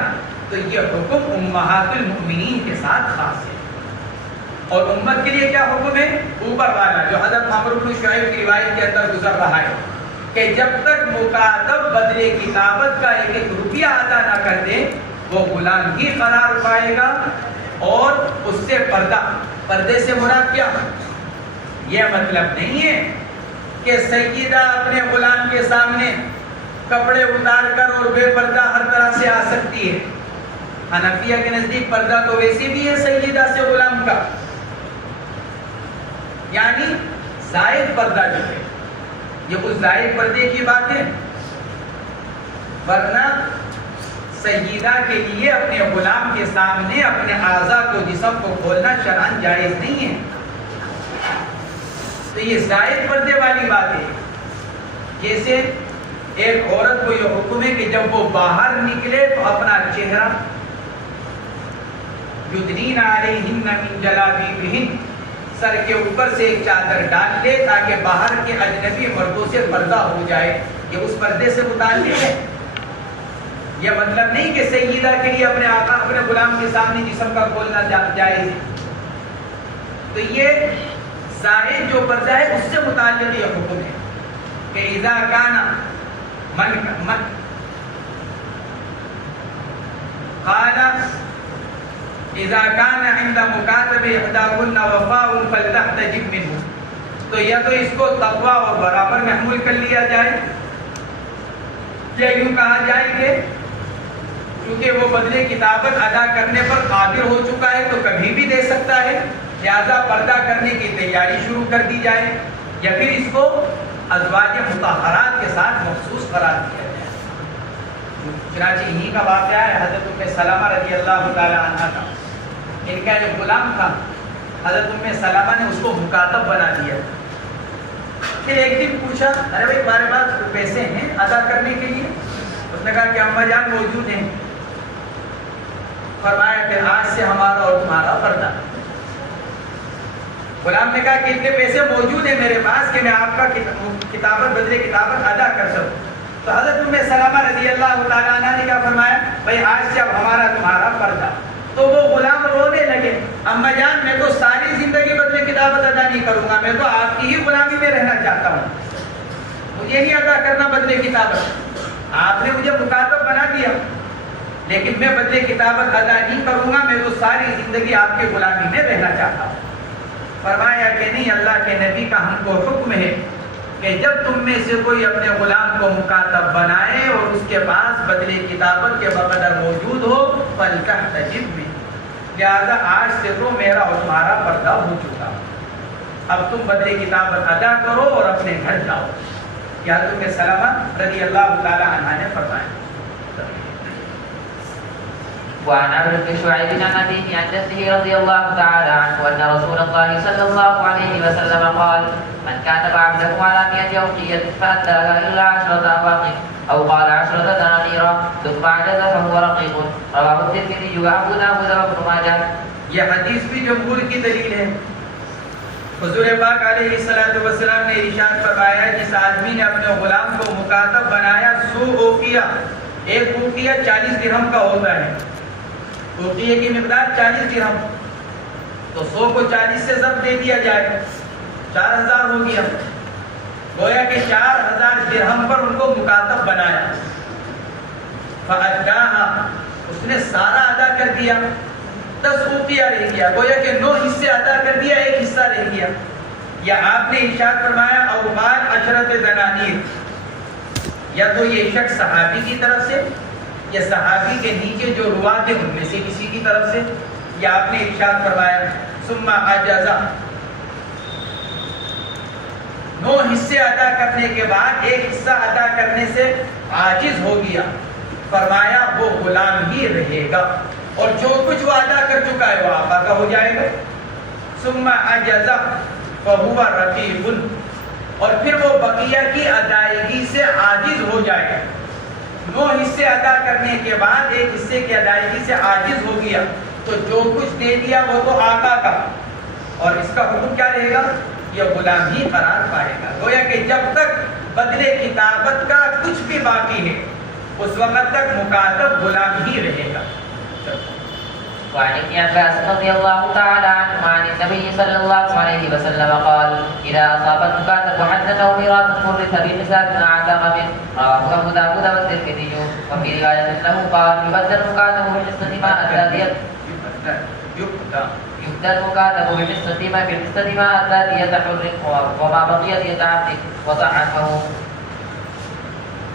تو یہ حکم امہات المؤمنین کے ساتھ خاص ہے۔ اور امت کے لیے کیا حکم ہے؟ اوپر والا جو حضرت عمرو بن شعیب کی روایت کے اندر گزر رہا ہے کہ جب تک مکاتب بدلے کتابت کا ایک ایک روپیہ ادا نہ کر دے وہ غلام ہی قرار پائے گا، اور اس سے پردے سے مراد کیا؟ یہ مطلب نہیں ہے کہ سیدہ اپنے غلام کے سامنے کپڑے اتار کر اور بے پردہ ہر طرح سے آ سکتی ہے۔ حنفیہ کے نزدیک پردہ تو ویسے بھی ہے سیدہ سے غلام کا، یعنی زائد پردہ جو ہے یہ کچھ زائد پردے کی بات ہے، ورنہ سیدہ کے لیے اپنے غلام کے سامنے اپنے اعضاء کو، جسم کو کھولنا شرعاً جائز نہیں ہے۔ تو یہ زائد پردے والی بات ہے۔ جیسے ایک عورت کو یہ حکم ہے کہ جب وہ باہر نکلے تو اپنا چہرہ یدنین علیہن من جلابیبہن، سر کے اوپر سے ایک چادر ڈال لے تاکہ باہر کے اجنبی مردوں سے پردہ ہو جائے، یہ اس پردے سے متعلق ہے۔ یہ مطلب نہیں کہ سیدہ کے لیے اپنے آقا اپنے غلام کے سامنے جسم کا کھولنا جائز ہے۔ تو یہ زائد جو پردہ ہے اس سے متعلق یہ حکم ہے کہ اذا کان من قال اذا کان عند مکاتب احداهن وفاء فلتحتجب منه، تو یا تو اس کو تقوی اور برابر محمول کر لیا جائے، یا یوں کہا جائے کہ کیونکہ وہ بدلے کتابت ادا کرنے پر قادر ہو چکا ہے تو کبھی بھی دے سکتا ہے، لہذا پردہ کرنے کی تیاری شروع کر دی جائے، یا پھر اس کو ازواج مطہرات کے ساتھ مخصوص قرار دیا جائے۔ چنانچہ انہی کا واقعہ ہے حضرت ام سلمہ رضی اللہ تعالی عنہ کا۔ ان کا جو غلام تھا حضرت ام سلمہ نے اس کو مکاتب بنا دیا۔ پھر ایک دن پوچھا، ارے بھائی تمہارے پاس پیسے ہیں ادا کرنے کے لیے؟ اس نے کہا کہ اما جان موجود ہیں۔ فرمایا کہ آج سے ہمارا اور تمہارا پردہ۔ غلام نے کہا کہ اتنے پیسے موجود ہیں میرے پاس کہ میں آپ کا کتابت بدلے کتابت ادا کر سکوں۔ تو حضرت ام سلمہ رضی اللہ تعالیٰ عنہ نے کیا فرمایا؟ بھائی آج سے اب ہمارا تمہارا پردہ۔ تو وہ غلام رونے لگے، اما جان میں تو ساری زندگی بدلے کتابت ادا نہیں کروں گا، میں تو آپ کی ہی غلامی میں رہنا چاہتا ہوں، مجھے نہیں ادا کرنا بدلے کتابت، آپ نے مجھے مکاتب بنا دیا لیکن میں بدلے کتابت ادا نہیں کروں گا، میں تو ساری زندگی آپ کی غلامی میں رہنا چاہتا ہوں۔ فرمایا کہ نہیں، اللہ کے نبی کا ہم کو حکم ہے کہ جب تم میں سے کوئی اپنے غلام کو مکاتب بنائے اور اس کے پاس بدلے کتابت کے بقدر موجود ہو فلتحتجب منہ، لہذا آج سے تو میرا اور تمہارا پردہ ہو چکا، اب تم بدلے کتابت ادا کرو اور اپنے گھر جاؤ۔ یا تم سلمہ رضی اللہ تعالی عنہ نے فرمایا۔ وعن عمرو بن شعيب عن أبيه عن جده رضي الله تعالى عنه أن رسول الله صلى الله عليه وسلم قال: من كاتب عبده على 100 أوقية فأداها إلا 10 أواق أو قال 10 دنانير ثم عجز فهو رقيق. رواه الترمذي وأبو داود وابن ماجه. یہ حدیث بھی جمہور کی دلیل ہے. حضور پاک علیہ الصلوۃ والسلام نے ارشاد فرمایا جس آدمی نے اپنے غلام کو مکاتب بنایا 100 اوقیہ، ایک اوقیہ 40 درہم کا ہوتا ہے، اوقیہ کی مقدار 40 درہم، تو 100 کو 40 سے ضرب دے دیا جائے 4000 ہو گیا. گویا کہ 4000 درہم پر ان کو مکاتب بنایا. فأداها، اس نے سارا ادا کر دیا. 10 اوقیہ رہ گیا، گویا کہ 9 حصے ادا کر دیا، ایک حصہ رہ گیا. یا آپ نے ارشاد فرمایا او قال 10 دنانیر، یا تو یہ شخص صحابی کی طرف سے یا صحابی کے نیچے جو روات ہیں ان میں سے کسی کی طرف سے، یا آپ نے ارشاد فرمایا ثم عجز، 9 حصے ادا کرنے کے بعد ایک حصہ ادا کرنے سے عاجز ہو گیا، فرمایا وہ غلام ہی رہے گا اور جو کچھ وہ ادا کر چکا ہے وہ آقا کا ہو جائے گا. ثم عجز فهو رقیق، اور پھر وہ بقیہ کی ادائیگی سے عاجز ہو جائے گا. 9 حصے ادا کرنے کے بعد ایک حصے کی ادائیگی سے عاجز ہو گیا تو جو کچھ دے دیا وہ تو آقا کا، اور اس کا حکم کیا رہے گا؟ یہ غلام ہی قرار پائے گا. گویا کہ جب تک بدلے کتابت کا کچھ بھی باقی ہے اس وقت تک مکاتب غلام ہی رہے گا. وعن ابن عباس رضي الله تعالى عنهما عن النبي صلى الله عليه وسلم قال: إذا أصابت مكاتب حدث أو ميراث فرث بحساب أعتق منه. رواه أبو داود والترمذي. وفي رواية له قال: يبدل مكاتب بحصة ما أدى دية يبدل مكاتب بحصة ما أدى دية حر وما بقي دية عبد. وضعفه.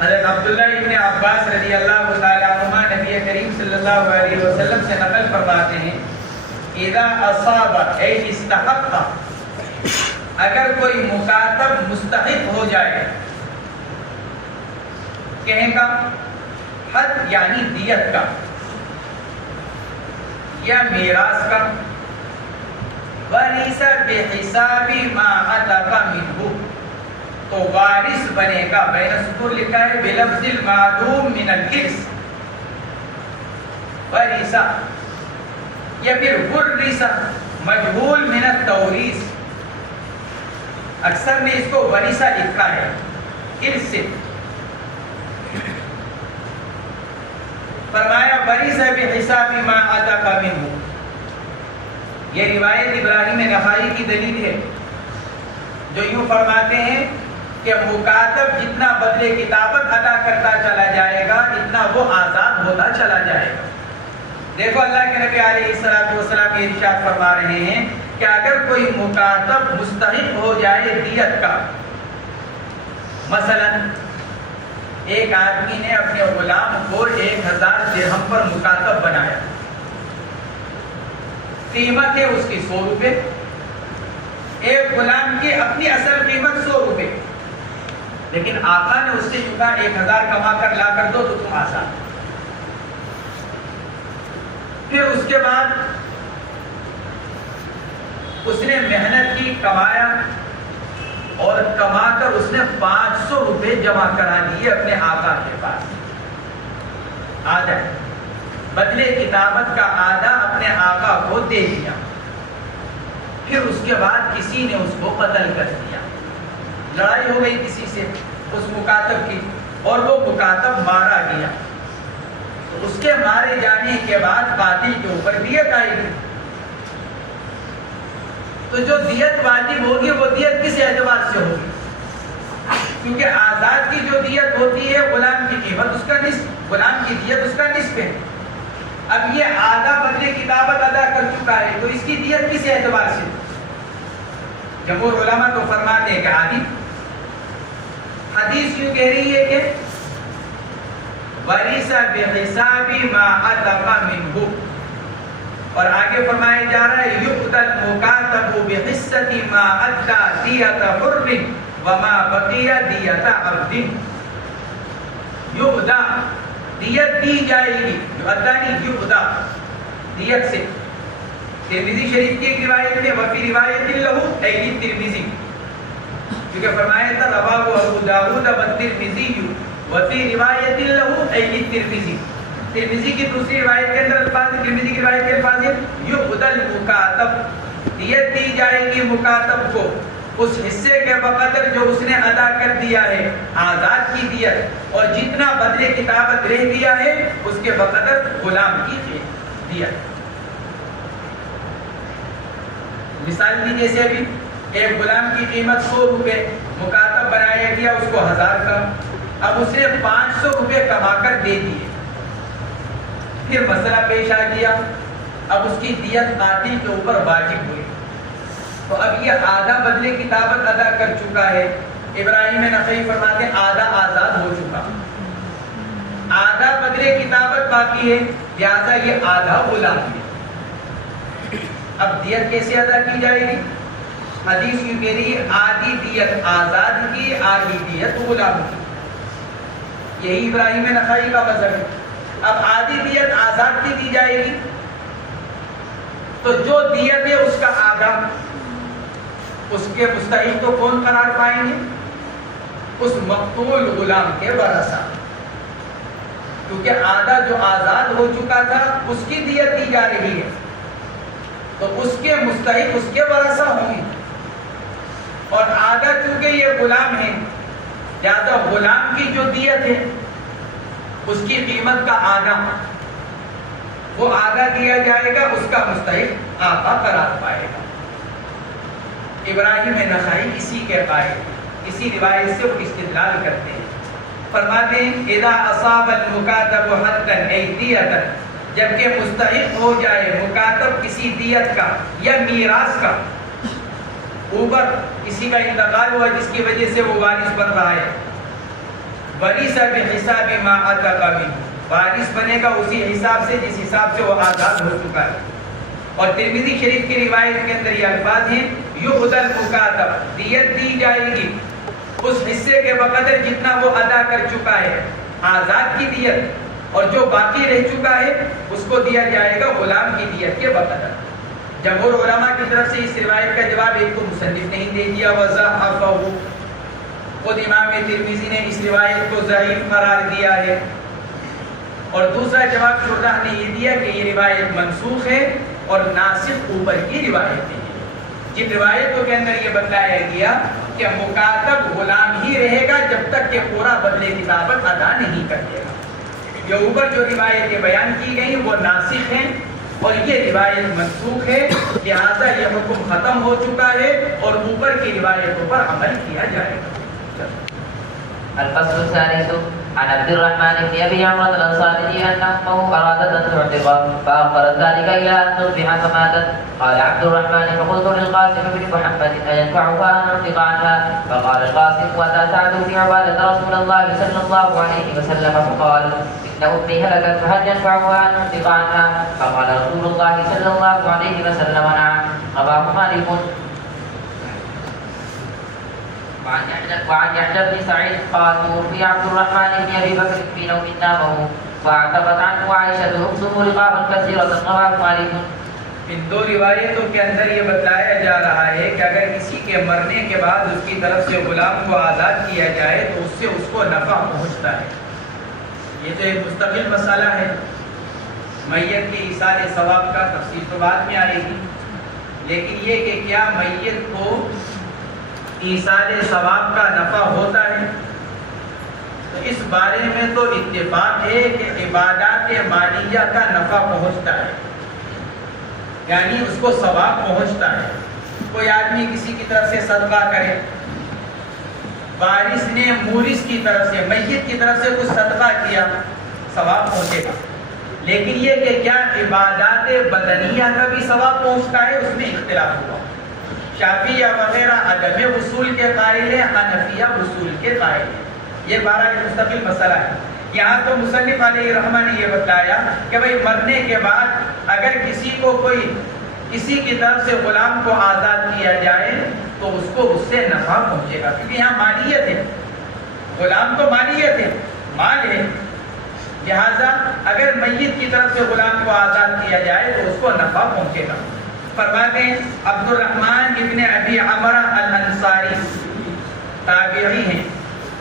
حضرت عبداللہ ابن عباس رضی اللہ تعالیٰ عنہما نبی کریم صلی اللہ علیہ وسلم سے نقل فرماتے ہیں اذا اصاب اے استحق، اگر کوئی مکاتب مستحق ہو جائے کہیں کا حد یعنی دیت کا یا میراث کا، وَلَيْسَ بِحِسَابِ مَا عَتَقَ مِنْهُ، تو وارث بنے گا، بین سطور لکھا ہے بلفظ المعلوم من الارث، ورثہ، یا پھر ورثہ مجہول من التوریث، اکثر نے اس کو ورثہ لکھا ہے ارث سے. فرمایا ورثہ بحساب ما عتق منہ. یہ روایت ابراہیم نخعی کی دلیل ہے جو یوں فرماتے ہیں کہ مکاتب جتنا بدلے کتابت ادا کرتا چلا جائے گا اتنا وہ آزاد ہوتا چلا جائے گا. دیکھو اللہ کے نبی علیہ الصلوۃ والسلام یہ ارشاد فرما رہے ہیں کہ اگر کوئی مکاتب مستحق ہو جائے دیت کا، مثلا ایک آدمی نے اپنے غلام کو 1000 درہم پر مکاتب بنایا، قیمت ہے اس کی 100 روپے، ایک غلام کی اپنی اصل قیمت 100 روپے، لیکن آقا نے اس سے چکا 1000 کما کر لا کر دو تو تم آزاد. پھر اس کے بعد اس نے محنت کی، کمایا، اور کما کر اس نے 500 روپے جمع کرا دیے اپنے آقا کے پاس. آدھا بدلے کتابت کا آدھا اپنے آقا کو دے دیا. پھر اس کے بعد کسی نے اس کو قتل کر دیا، لڑائی ہو گئی کسی سے اس مکاتب کی اور وہ مکاتب مارا گیا. تو اس کے مارے جانے کے بعد قاتل کے اوپر دیت آئے گی. تو جو دیت واجب ہوگی وہ دیت کس اعتبار سے ہوگی؟ کیونکہ آزاد کی جو دیت ہوتی ہے غلام کی قیمت اس کا نصف، غلام کی دیت اس کا نصف ہے. اب یہ آدھا بدلے کتابت ادا کر چکا ہے تو اس کی دیت کس اعتبار سے؟ جمہور علماء تو فرماتے ہیں کہ آدھی. حدیث یوں کہہ رہی ہے کہ وَرِثَ بِحِسَابِ مَا عَتَقَ مِنْهُ، اور آگے فرمایا جا رہا ہے يُؤْتَى الْمُكَاتَبُ بِحِصَّةِ مَا أَدَّى دِيَةَ حُرٍّ وَمَا بَقِيَ دِيَةَ عَبْدٍ. يُؤْتَى دیت دی جائے گی. یؤدانی یؤدا دیت سے. ترمذی شریف کی ایک روایت میں وفی روایت لہو ایلی ترمذی، کیونکہ فرمایا تھا رواہ ابو داؤد والترمذی وفی روایت لہو ایلی ترمذی. ترمذی کی دوسری روایت کے اندر الفاظ، ترمذی کی روایت کے الفاظ ہیں یؤد المکاتب، دیت دی جائے گی مکاتب کو اس حصے کے بقدر جو اس نے ادا کر دیا ہے، آزاد کی دیت، اور جتنا بدلے کتابت رہ گیا ہے اس کے بقدر غلام کی دیت. مثال دی جیسے ابھی ایک غلام کی قیمت 100 روپے، مکاتب بنایا گیا اس کو 1000 کا، اب اسے 500 روپے کما کر دے دیے. پھر مسئلہ پیش آ گیا، اب اس کی دیت قاتل کے اوپر واجب ہوئی، تو اب یہ آدھا بدلے کتابت ادا کر چکا ہے. ابراہیم نخعی فرماتے ہیں آدھا آزاد ہو چکا، آدھا بدلے کتابت باقی ہے، لہذا یہ آدھا غلام ہے. اب دیت کیسے ادا کی جائے گی؟ حدیث یہ کہہ رہی ہے آدھی دیت آزاد کی، آدھی دیت غلام کی. یہی ابراہیم نخعی کا مذہب ہے. اب آدھی دیت آزاد کی دی جائے گی، تو جو دیت ہے اس کا آدھا اس کے مستحق تو کون قرار پائیں گے؟ اس مقتول غلام کے ورثہ، کیونکہ آدھا جو آزاد ہو چکا تھا اس کی دیت دی جا رہی ہے، تو اس کے مستحق اس کے ورثہ ہوں گے. اور آدھا چونکہ یہ غلام ہے، لہذا غلام کی جو دیت ہے اس کی قیمت کا آدھا، وہ آدھا دیا جائے گا، اس کا مستحق آقا قرار پائے گا. ابراہیم نخعی اسی کے قائل، اسی روایت سے وہ استدلال کرتے ہیں. فرماتے ہیں اذا اصاب المکاتب حدا ای دیتا، جبکہ مستحق ہو جائے مکاتب کسی دیت کا یا میراث کا، اوپر کسی کا انتقال ہوا جس کی وجہ سے وہ وارث بن رہا ہے، ورث بحساب ما عتق منه، وارث بنے گا اسی حساب سے جس حساب سے وہ آزاد ہو چکا ہے. اور ترمذی شریف کی روایت کے اندر یہ الفاظ ہیں یؤد المکاتب، دیت دی جائے گی اس حصے کے بقدر جتنا وہ ادا کر چکا ہے، آزاد کی دیت، اور جو باقی رہ چکا ہے اس کو دیا جائے گا غلام کی دیت کے بقدر. جمہور علماء کی طرف سے اس روایت کا جواب ایک تو مصنف نے ہی دے دیا وضعفہ، خود امام ترمذی نے اس روایت کو ضعیف قرار دیا ہے، اور دوسرا جواب شرح نے یہ دیا کہ یہ روایت منسوخ ہے اور ناسخ اوپر کی روایت ہے. جن روایتوں کے اندر یہ بتلایا گیا کہ مکاتب غلام ہی رہے گا جب تک کہ پورا بدلے کتابت ادا نہیں کر دے گا، یہ اوپر جو روایتیں بیان کی گئی وہ ناسخ ہیں اور یہ روایت منسوخ ہے، لہذا یہ حکم ختم ہو چکا ہے اور اوپر کی روایتوں پر عمل کیا جائے گا. الفصل الثالث عن عبد الرحمن بن ابي عمرو الانصاري انه ارادت ان تعتق فاخرت ذلك الى ان تصبح فماتت. قال عبد الرحمن فقلت للقاسم بن محمد اينفعك ان اعتق عنها؟ فقال القاسم واتى سعد بن عباده رسول الله صلى الله عليه وسلم فقال ان امي هلكت فهل ينفعها ان اعتق عنها؟ فقال رسول الله صلى الله عليه وسلم نعم. رواه مالك. وعن يحيى بن سعيد قال توفي عبد الرحمن بن ابي بكر في نوم نامه فاعتقت عنه عائشه اخته رقابا كثيره. رواه مالك. ان دو روایتوں کے اندر یہ بتلایا جا رہا ہے کہ اگر کسی کے مرنے کے بعد اس کی طرف سے غلام کو آزاد کیا جائے تو اس سے اس کو نفع پہنچتا ہے. یہ تو ایک مستقل مسئلہ ہے. میت کے ایصال ثواب کا تفصیل تو بعد میں آئے گی، لیکن یہ کہ کیا میت کو ایصال ثواب کا نفع ہوتا ہے، تو اس بارے میں تو اتفاق ہے کہ عبادات مالیہ کا نفع پہنچتا ہے، یعنی اس کو ثواب پہنچتا ہے. کوئی آدمی کسی کی طرف سے صدقہ کرے، وارث نے مورث کی طرف سے میت کی طرف سے کچھ صدقہ کیا، ثواب پہنچے گا. لیکن یہ کہ کیا عبادات بدنیہ کا بھی ثواب پہنچتا ہے، اس میں اختلاف ہوا. شافعیہ وغیرہ عدم وصول کے قائل ہیں، حنفیہ وصول کے قائل ہیں. یہ بہرحال مستقل مسئلہ ہے. یہاں تو مصنف علیہ رحمہ نے یہ بتایا کہ بھئی مرنے کے بعد اگر کسی کو کوئی کسی کی طرف سے غلام کو آزاد کیا جائے تو اس کو اس سے نفع پہنچے گا، کیونکہ یہاں مالیت ہے، غلام تو مالیت ہے، مال ہے. لہذا اگر میت کی طرف سے غلام کو آزاد کیا جائے تو اس کو نفع پہنچے گا. فرماتے ہیں عبد الرحمن ابن ابی عمرہ الانصاری تابعی ہیں.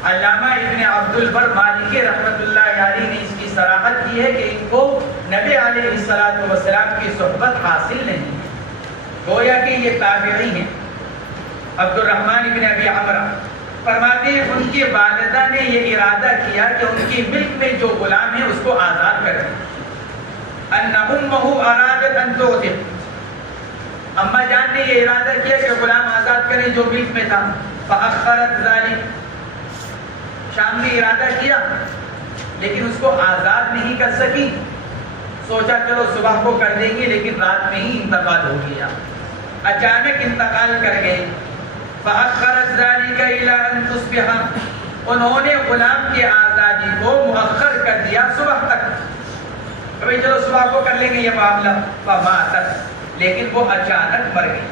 علامہ ابن عبد البر مالکی رحمۃ اللہ علیہ نے اس کی صراحت کی ہے کہ ان کو نبی علیہ السلام کی صحبت حاصل نہیں ہے. گویا کہ یہ تابعی ہیں عبد الرحمن ابن ابی عمرہ. فرماتے ہیں ان کی والدہ نے یہ ارادہ کیا کہ ان کی ملک میں جو غلام ہے اس کو آزاد کر دیں. ان امہ ارادت ان تعتق، اما جان نے یہ ارادہ کیا کہ غلام آزاد کریں جو ملک میں تھا. فاخرت ذلك، شام نے ارادہ کیا لیکن اس کو آزاد نہیں کر سکی. سوچا چلو صبح کو کر دیں گے، لیکن رات میں ہی انتقال ہو گیا، اچانک انتقال کر گئے. فاخرت ذلك الى ان تصبح، انہوں نے غلام کی آزادی کو مؤخر کر دیا صبح تک. بھائی چلو صبح کو کر لیں گے یہ معاملہ. فماتت، لیکن وہ اچانک مر گئی.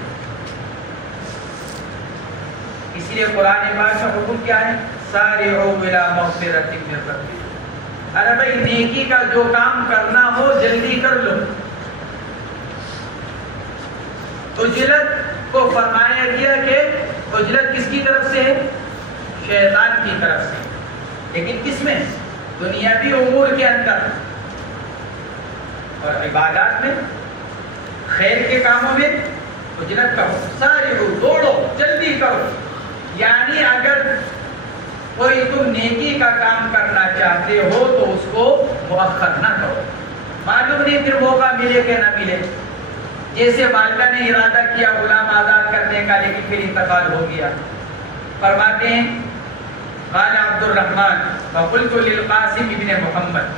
اسی لیے قرآن پاک کا حکم کیا ہے؟ سارعوا الى مغفرۃ من ربکم. ارے بھائی نیکی کا جو کام کرنا ہو جلدی کر لو. اجلت کو فرمایا گیا کہ اجلت کس کی طرف سے ہے؟ شیطان کی طرف سے. لیکن کس میں؟ دنیاوی امور کے اندر اور عبادات میں، خیر کے کاموں میں اجرت کرو. سارعوا، دوڑو، جلدی کرو. یعنی اگر کوئی تم نیکی کا کام کرنا چاہتے ہو تو اس کو مؤخر نہ کرو. معلوم نہیں پھر موقع ملے کہ نہ ملے. جیسے والدہ نے ارادہ کیا غلام آزاد کرنے کا لیکن پھر انتقال ہو گیا. فرماتے ہیں قال عبد الرحمن فقلت للقاسم ابن محمد،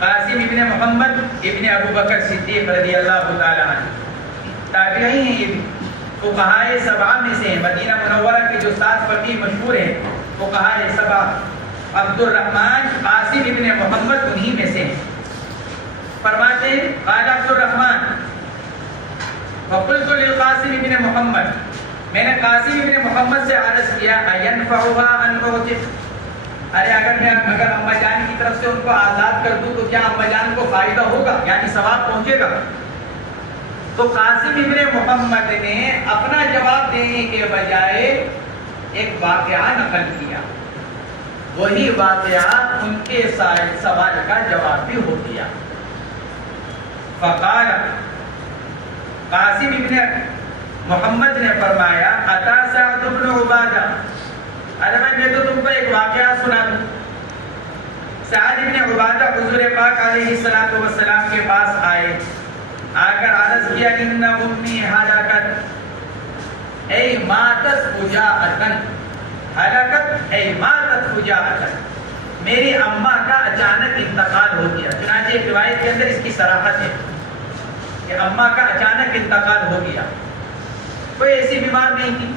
قاسم ابن محمد ابن ابو بکر صدیق رضی اللہ تعالی عنہ تابعی ہیں. یہ بھی فقہائے سبعہ میں سے ہیں. مدینہ منورہ کے جو 7 فقیہ مشہور ہیں فقہائے سبعہ، عبد الرحمن قاسم ابن محمد انہی میں سے ہیں. فرماتے ہیں قال عبد الرحمن فقلت للقاسم ابن محمد، میں نے قاسم ابن محمد سے عرض کیا اینفعها ان اعتق، ارے اگر اما جان کی طرف سے ان کو آزاد کر دوں تو کیا اما جان کو فائدہ ہوگا، یعنی ثواب پہنچے گا؟ تو قاسم ابن محمد نے اپنا جواب دینے کے بجائے ایک واقعہ نقل کیا. وہی واقعہ ان کے سوال کا جواب بھی ہو گیا. فقال، قاسم ابن محمد نے فرمایا اتا سعد بن عبادہ، ارے میں تو تم کو ایک واقعہ سنا دوں. سعد ابن عبادہ حضور پاک علیہ السلام کے پاس آئے، آ کر عرض کیا ان امی ہلاکت، اے ماتت فجاءتن، ہلاکت اے ماتت فجاءتن، میری اماں کا اچانک انتقال ہو گیا. چنانچہ ایک روایت کے اندر اس کی صراحت ہے کہ اماں کا اچانک انتقال ہو گیا. کوئی ایسی بیمار نہیں تھی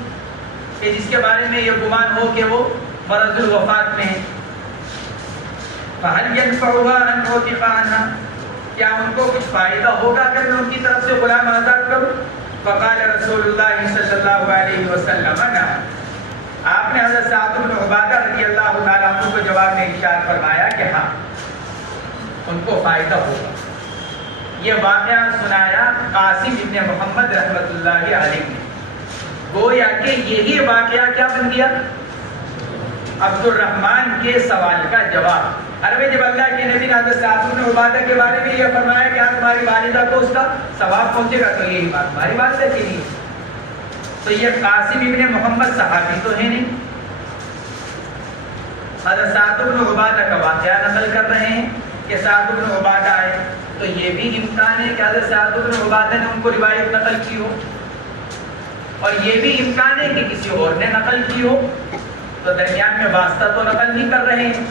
کہ جس کے بارے میں یہ گمان ہو کہ وہ مرض الوفات میں ہے. فَهَلْ يَنْفَعُهَا أَنْ أُعْتِقَ عَنْهَا، کیا ان کو کچھ فائدہ ہوگا اگر میں ان کی طرف سے غلام آزاد کروں؟ فقال رسول اللہ صلی اللہ علیہ وسلم نعم، آپ نے حضرت سعد بن عبادہ رضی اللہ تعالیٰ عنہ کو جواب میں ارشاد فرمایا کہ ہاں ان کو فائدہ ہوگا. یہ واقعہ سنایا قاسم ابن محمد رحمۃ اللہ علیہ نے. گویا کہ یہی واقعہ کیا بن گیا؟ عبد الرحمن کے سوال کا جواب. عربی جب اللہ کے نبی نے حضرت سعد بن عبادہ کے بارے میں یہ فرمایا کہ آج تمہاری والدہ کو اس کا ثواب پہنچے گا، تو یہی بات ہماری بات سے نہیں ہے. تو یہ قاسم ابن محمد صحابی تو ہے نہیں، حضرت سعد بن عبادہ کا واقعہ نقل کر رہے ہیں کہ سعد بن عبادہ آئے. تو یہ بھی امکان ہے کہ حضرت سعد بن عبادہ نے ان کو روایت نقل کی ہو، اور یہ بھی امکان ہے کہ کسی اور نے نقل کی ہو. تو درمیان میں واسطہ تو نقل نہیں کر رہے ہیں،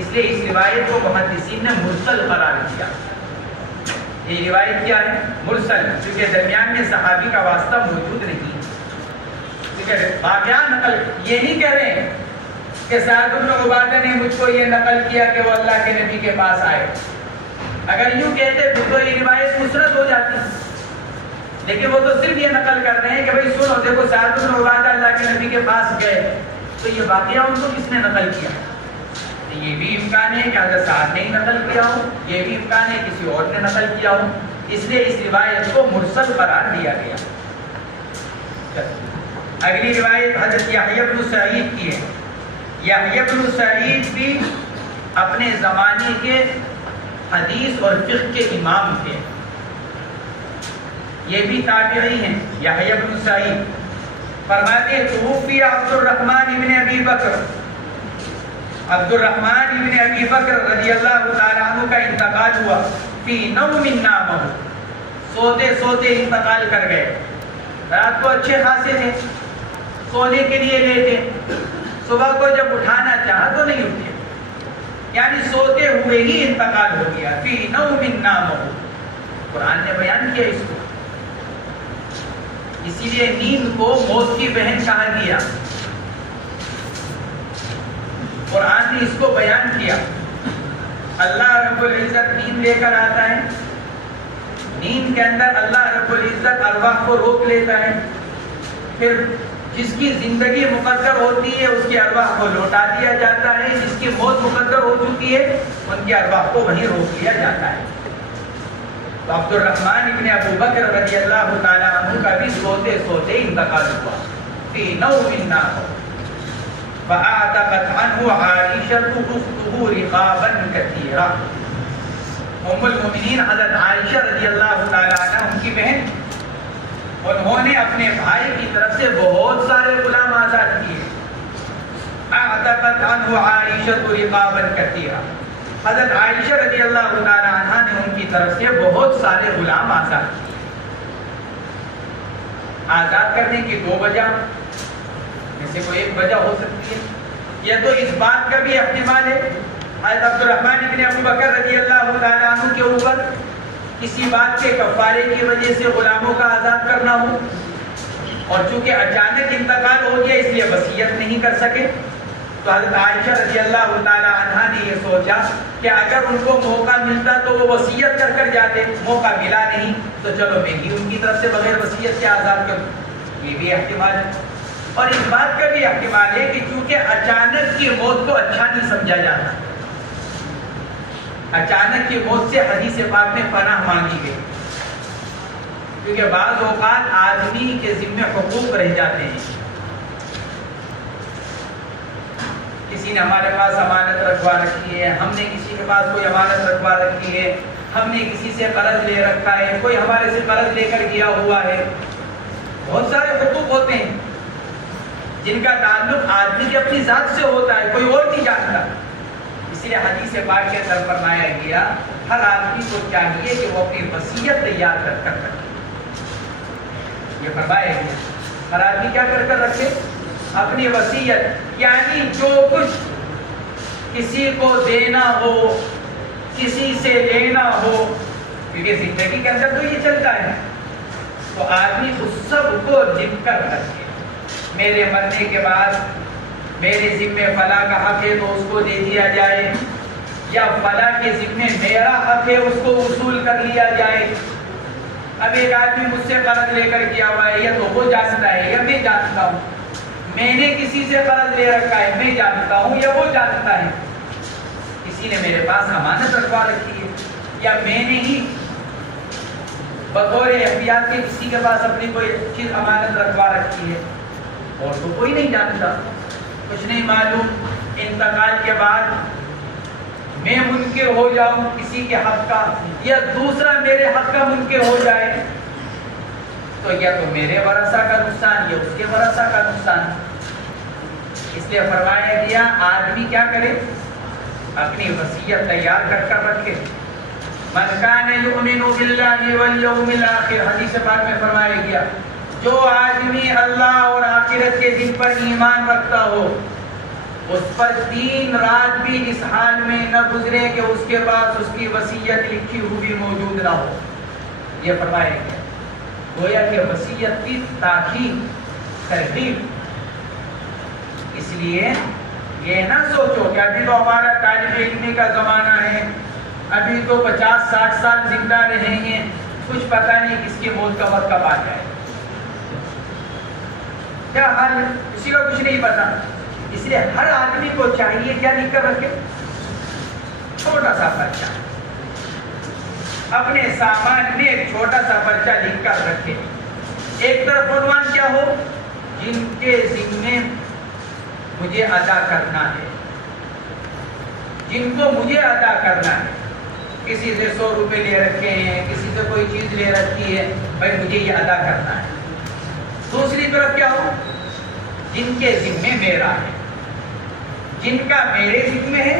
اس لیے اس روایت کو محدثین نے مرسل قرار دیا. یہ روایت کیا ہے؟ مرسل، کیونکہ درمیان میں صحابی کا واسطہ موجود نہیں. واقعہ نقل یہ نہیں کہہ رہے ہیں کہ سعد بن عبادہ نے مجھ کو یہ نقل کیا کہ وہ اللہ کے نبی کے پاس آئے. اگر یوں کہتے پھر تو یہ روایت مسرد ہو جاتی، لیکن وہ تو صرف یہ نقل کر رہے ہیں کہ بھائی سنو دیکھو سعد بن عبادہ اللہ کے نبی کے پاس گئے. تو یہ واقعہ ان کو کس نے نقل کیا؟ یہ بھی امکان ہے کہ حضرت سعد نے ہی نقل کیا ہو، یہ بھی امکان ہے کسی اور نے نقل کیا ہو، اس لیے اس روایت کو مرسل قرار دیا گیا۔ اگلی روایت حضرت یحییٰ بن سعید کی ہے۔ یحییٰ بن سعید بھی اپنے زمانے کے حدیث اور فقہ کے امام تھے، یہ بھی تابعی ہیں۔ یحییٰ بن سعید فرماتے ہیں توفی عبد الرحمن ابن ابی بکر، عبد الرحمن ابن ابی بکر رضی اللہ تعالیٰ عنہ کا انتقال ہوا، فی نوم نامہ، سوتے سوتے انتقال کر گئے۔ رات کو اچھے خاصے تھے، سونے کے لیے لیٹے، صبح کو جب اٹھانا چاہا تو نہیں اٹھے، یعنی سوتے ہوئے ہی انتقال ہو گیا۔ فی نوم نامہ، قرآن نے بیان کیا اس کو، اسی لیے نیند کو موت کی بہن کہا گیا۔ قرآن نے اس کو بیان کیا۔ اللہ رب العزت نیند لے کر آتا ہے، نیند کے اندر اللہ رب العزت ارواح کو روک لیتا ہے، پھر جس کی زندگی مقدر ہوتی ہے اس کی ارواح کو لوٹا دیا جاتا ہے، جس کی موت مقدر ہو چکی ہے ان کی ارواح کو وہیں روک دیا جاتا ہے۔ تو عبد الرحمن ابن ابو بکر رضی اللہ تعالیٰ عنہ کا بھی سوتے سوتے انتقال ہوا، فی نوم نامہ، فاعتقت عنہ عائشۃ اختہ رقابا کثیرا۔ ام المؤمنین حضرت عائشہ رضی اللہ تعالیٰ عنہ ان کی بہن، انہوں نے اپنے بھائی کی طرف سے بہت سارے غلام آزاد کیے۔ اعتقت عنہ عائشۃ رقابا کثیرا، حضرت عائشہ رضی اللہ تعالیٰ عنہ نے ان کی طرف سے بہت سارے غلام آزاد کیے۔ آزاد کرنے کی دو وجہ میں سے کوئی ایک وجہ ہو سکتی ہے، یا تو اس بات کا بھی احتمال ہے حضرت عبد الرحمن ابن ابو بکر رضی اللہ تعالیٰ عنہ کے اوپر کسی بات کے کفارے کی وجہ سے غلاموں کا آزاد کرنا ہو، اور چونکہ اچانک انتقال ہو گیا اس لیے وصیت نہیں کر سکے، تو حضرت عائشہ رضی اللہ تعالیٰ عنہ نے یہ سوچا کہ اگر ان کو موقع ملتا تو وہ وصیت کر کر جاتے، موقع ملا نہیں تو چلو میں ہی ان کی طرف سے بغیر وصیت کے آزاد کروں، یہ بھی احتمال ہے۔ اور اس بات کا بھی احتمال ہے کہ چونکہ اچانک کی موت کو اچھا نہیں سمجھا جاتا، اچانک کی موت سے حدیث پاک میں پناہ مانگی گئی، کیونکہ بعض اوقات آدمی کے ذمہ حقوق رہ جاتے ہیں۔ کسی نے ہمارے پاس امانت رکھوا رکھی ہے، ہم نے کسی کے پاس کوئی امانت رکھوا رکھی ہے، ہم نے کسی سے قرض لے رکھا ہے، کوئی ہمارے سے قرض لے کر گیا ہوا ہے، بہت سارے حقوق ہوتے ہیں جن کا تعلق آدمی کی اپنی ذات سے ہوتا ہے، کوئی اور نہیں جانتا۔ اس لیے حدیث پاک کے اندر فرمایا گیا ہر آدمی کو چاہیے کہ وہ اپنی وصیت تیار کر کر رکھے، یہ فرمایا گیا ہر آدمی کیا کر کر رکھے، اپنی وصیت، یعنی جو کچھ کسی کو دینا ہو، کسی سے لینا ہو، کیونکہ زندگی کے اندر تو یہ چلتا ہے، تو آدمی اس سب کو لکھ کر رکھے، میرے مرنے کے بعد میرے ذمے فلاں کا حق ہے تو اس کو دے دیا جائے، یا فلاں کے ذمے میرا حق ہے اس کو وصول کر لیا جائے۔ اب ایک آدمی مجھ سے قرض لے کر کیا ہوا ہے، یا تو وہ جانتا ہے یا میں جانتا ہوں، میں نے کسی سے قرض لے رکھا ہے، میں جانتا ہوں یا وہ جانتا ہے، کسی نے میرے پاس امانت رکھوا رکھی ہے، یا میں نے ہی بطور احتیاط کے کسی کے پاس اپنی کوئی چیز امانت رکھوا رکھی ہے، اور تو کوئی نہیں جانتا، کچھ نہیں معلوم، انتقال کے بعد میں منکر ہو جاؤں کسی کے حق کا، یا دوسرا میرے حق کا منکر ہو جائے، تو یا تو میرے ورثہ کا نقصان یا اس کے ورثہ کا نقصان۔ اس لیے فرمایا گیا آدمی کیا کرے، اپنی وصیت تیار کر کر رکھے۔ من کان یؤمن باللہ والیوم الآخر، حدیث پاک میں فرمایا گیا جو آدمی اللہ اور آخرت کے دن پر ایمان رکھتا ہو، اس پر 3 رات بھی اس حال میں نہ گزرے کہ اس کے پاس اس کی وصیت لکھی ہوئی موجود نہ ہو، یہ فرمایا گیا۔ گویا کہ وصیت کی تاکید، ترغیب۔ اس لیے یہ نہ سوچو کہ ابھی تو ہمارا طالب علم کا زمانہ ہے، ابھی تو 50-60 سال زندہ رہیں گے، کچھ پتہ نہیں کس کی موت کا وقت کب آ جائے، کیا حال ہے، کسی کو کچھ نہیں پتا۔ اس لیے ہر آدمی کو چاہیے کیا لکھ کر رکھے، چھوٹا سا پرچہ، اپنے سامان میں ایک چھوٹا سا پرچہ لکھ کر رکھے. ایک طرف عنوان کیا ہو؟ جن کے ذمے مجھے ادا کرنا ہے، جن کو مجھے ادا کرنا ہے. کسی سے 100 روپے لے رکھے ہیں، کسی سے کوئی چیز لے رکھی ہے، بھائی مجھے یہ ادا کرنا ہے. دوسری طرف کیا ہو؟ جن کے ذمے میرا ہے، جن کا میرے ذمے ہے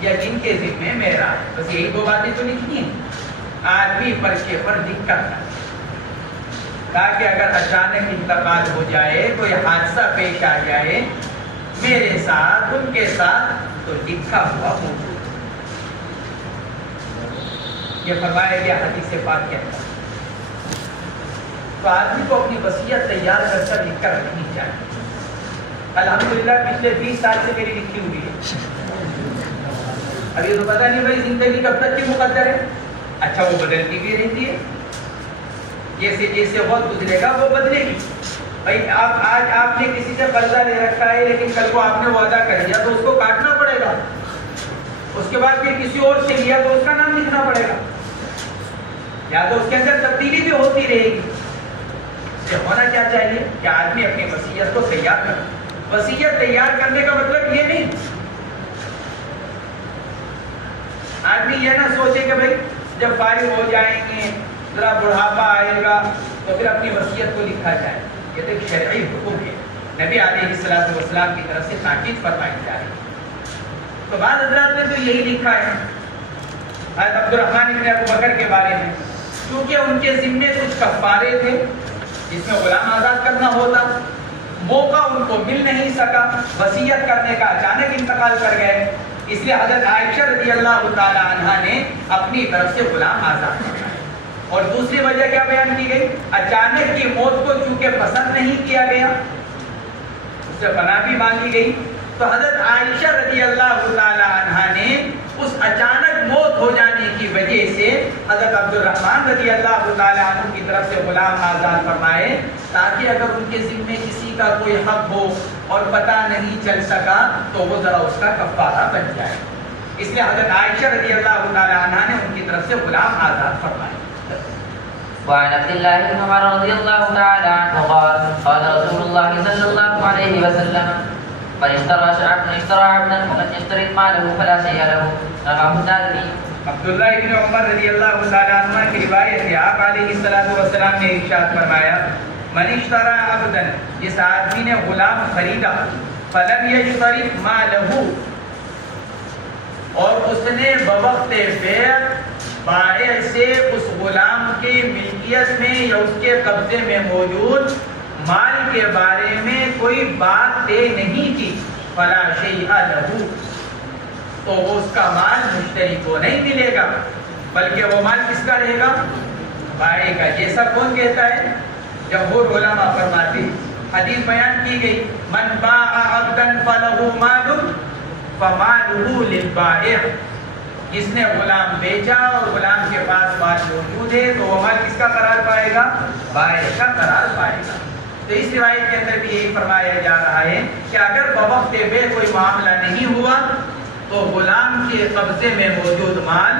یا جن کے ذمے میرا ہے. بس یہی دو باتیں تو لکھنی ہیں. آدمی پرچے پر لکھ کرنا تاکہ اگر اچانک انتقال ہو جائے، کوئی حادثہ پیش آ جائے میرے ساتھ ان کے ساتھ، تو لکھا ہوا موجود. یہ فرمایا گیا حدیث پاک کے اندر. تو آدمی کو اپنی وصیت تیار کر کر لکھ کر رکھنی چاہیے. الحمدللہ پچھلے 20 سال سے میری لکھی ہوئی ہے. اب یہ تو پتہ نہیں بھائی زندگی کب تک کی مقدر ہے. اچھا وہ بدلتی بھی رہتی ہے، جیسے جیسے وقت گزرے گا وہ بدلے گی. بھائی آج آپ نے کسی سے قرضہ لے رکھا ہے، لیکن کل کو آپ نے وعدہ کر دیا تو اس کو کاٹنا پڑے گا. اس کے بعد پھر کسی اور سے لیا تو اس کا نام لکھنا پڑے گا، یا تو اس کے اندر تبدیلی بھی ہوتی رہے گی. اس سے ہونا کیا چاہیے کہ آدمی اپنی وصیت کو تیار کرے. وصیت تیار کرنے کا مطلب یہ نہیں آدمی یہ نہ سوچے کہ بھائی جب فارغ ہو جائیں گے، ذرا بڑھاپا آئے گا تو پھر اپنی وصیت کو لکھا جائے. یہ تو ایک شرعی حکم ہے، نبی علیہ الصلوۃ والسلام کی طرف سے تاکید فرمائی جا رہی ہے. تو بعض حضرات نے تو یہی لکھا ہے حضرت عبد الرحمن بن ابو بکر کے بارے میں، کیونکہ ان کے ذمے کچھ کفارے تھے جس میں غلام آزاد کرنا ہوتا. موقع ان کو مل نہیں سکا، وصیت کرنے کا اچانک انتقال کر گئے، اس لیے حضرت عائشہ رضی اللہ تعالی عنہا نے اپنی طرف سے غلام آزاد کیا. اور دوسری وجہ کیا بیان کی گئی؟ اچانک کی موت کو چونکہ پسند نہیں کیا گیا، اس سے پناہ بھی مانگی گئی. تو حضرت عائشہ رضی اللہ تعالی عنہا نے اس اچانک موت ہو جانے کی وجہ سے حضرت عبد الرحمن رضی اللہ تعالی عنہ کی طرف سے غلام آزاد فرمائے، تاکہ اگر ان کے ذمے کسی کا کوئی حق ہو اور پتہ نہیں چل سکا تو وہ ذرا اس کا کفارہ بن جائے. اس لیے حضرت عائشہ رضی اللہ تعالی عنہا نے ان کی طرف سے غلام آزاد فرمائے. وعن عبد الله بن عمر رضي الله تعالى عنه قال قال رسول الله صلى الله عليه وسلم من اشترى عبدا فلن يشترط ماله فلا شيء له. رواه الدارمي. عبداللہ ابن عمر رضی اللہ تعالیٰ عنہ کی روایت ہے، آپ علیہ السلام نے ارشاد فرمایا من اشترى عبدا، جس آدمی نے غلام خریدا، فلم یشترط ماله، اور اس نے بوقت بیع بائع سے اس غلام کی ملکیت میں یا اس کے قبضے میں موجود مال کے بارے میں کوئی بات طے نہیں کی، فلا شیء له، تو وہ اس کا مال مشتری کو نہیں ملے گا، بلکہ وہ مال کس کا رہے گا؟ بائع کا. جیسا کون کہتا ہے؟ جمہور علماء فرماتے ہیں. حدیث بیان کی گئی من باع عبدا فله مال فماله للبائع، جس نے غلام بیچا اور غلام کے پاس مال موجود ہے تو وہ مال کس کا قرار پائے گا؟ بائع کا قرار پائے گا. تو اس روایت کے اندر بھی یہی فرمایا جا رہا ہے کہ اگر بوقت بیع کوئی معاملہ نہیں ہوا تو غلام کے قبضے میں موجود مال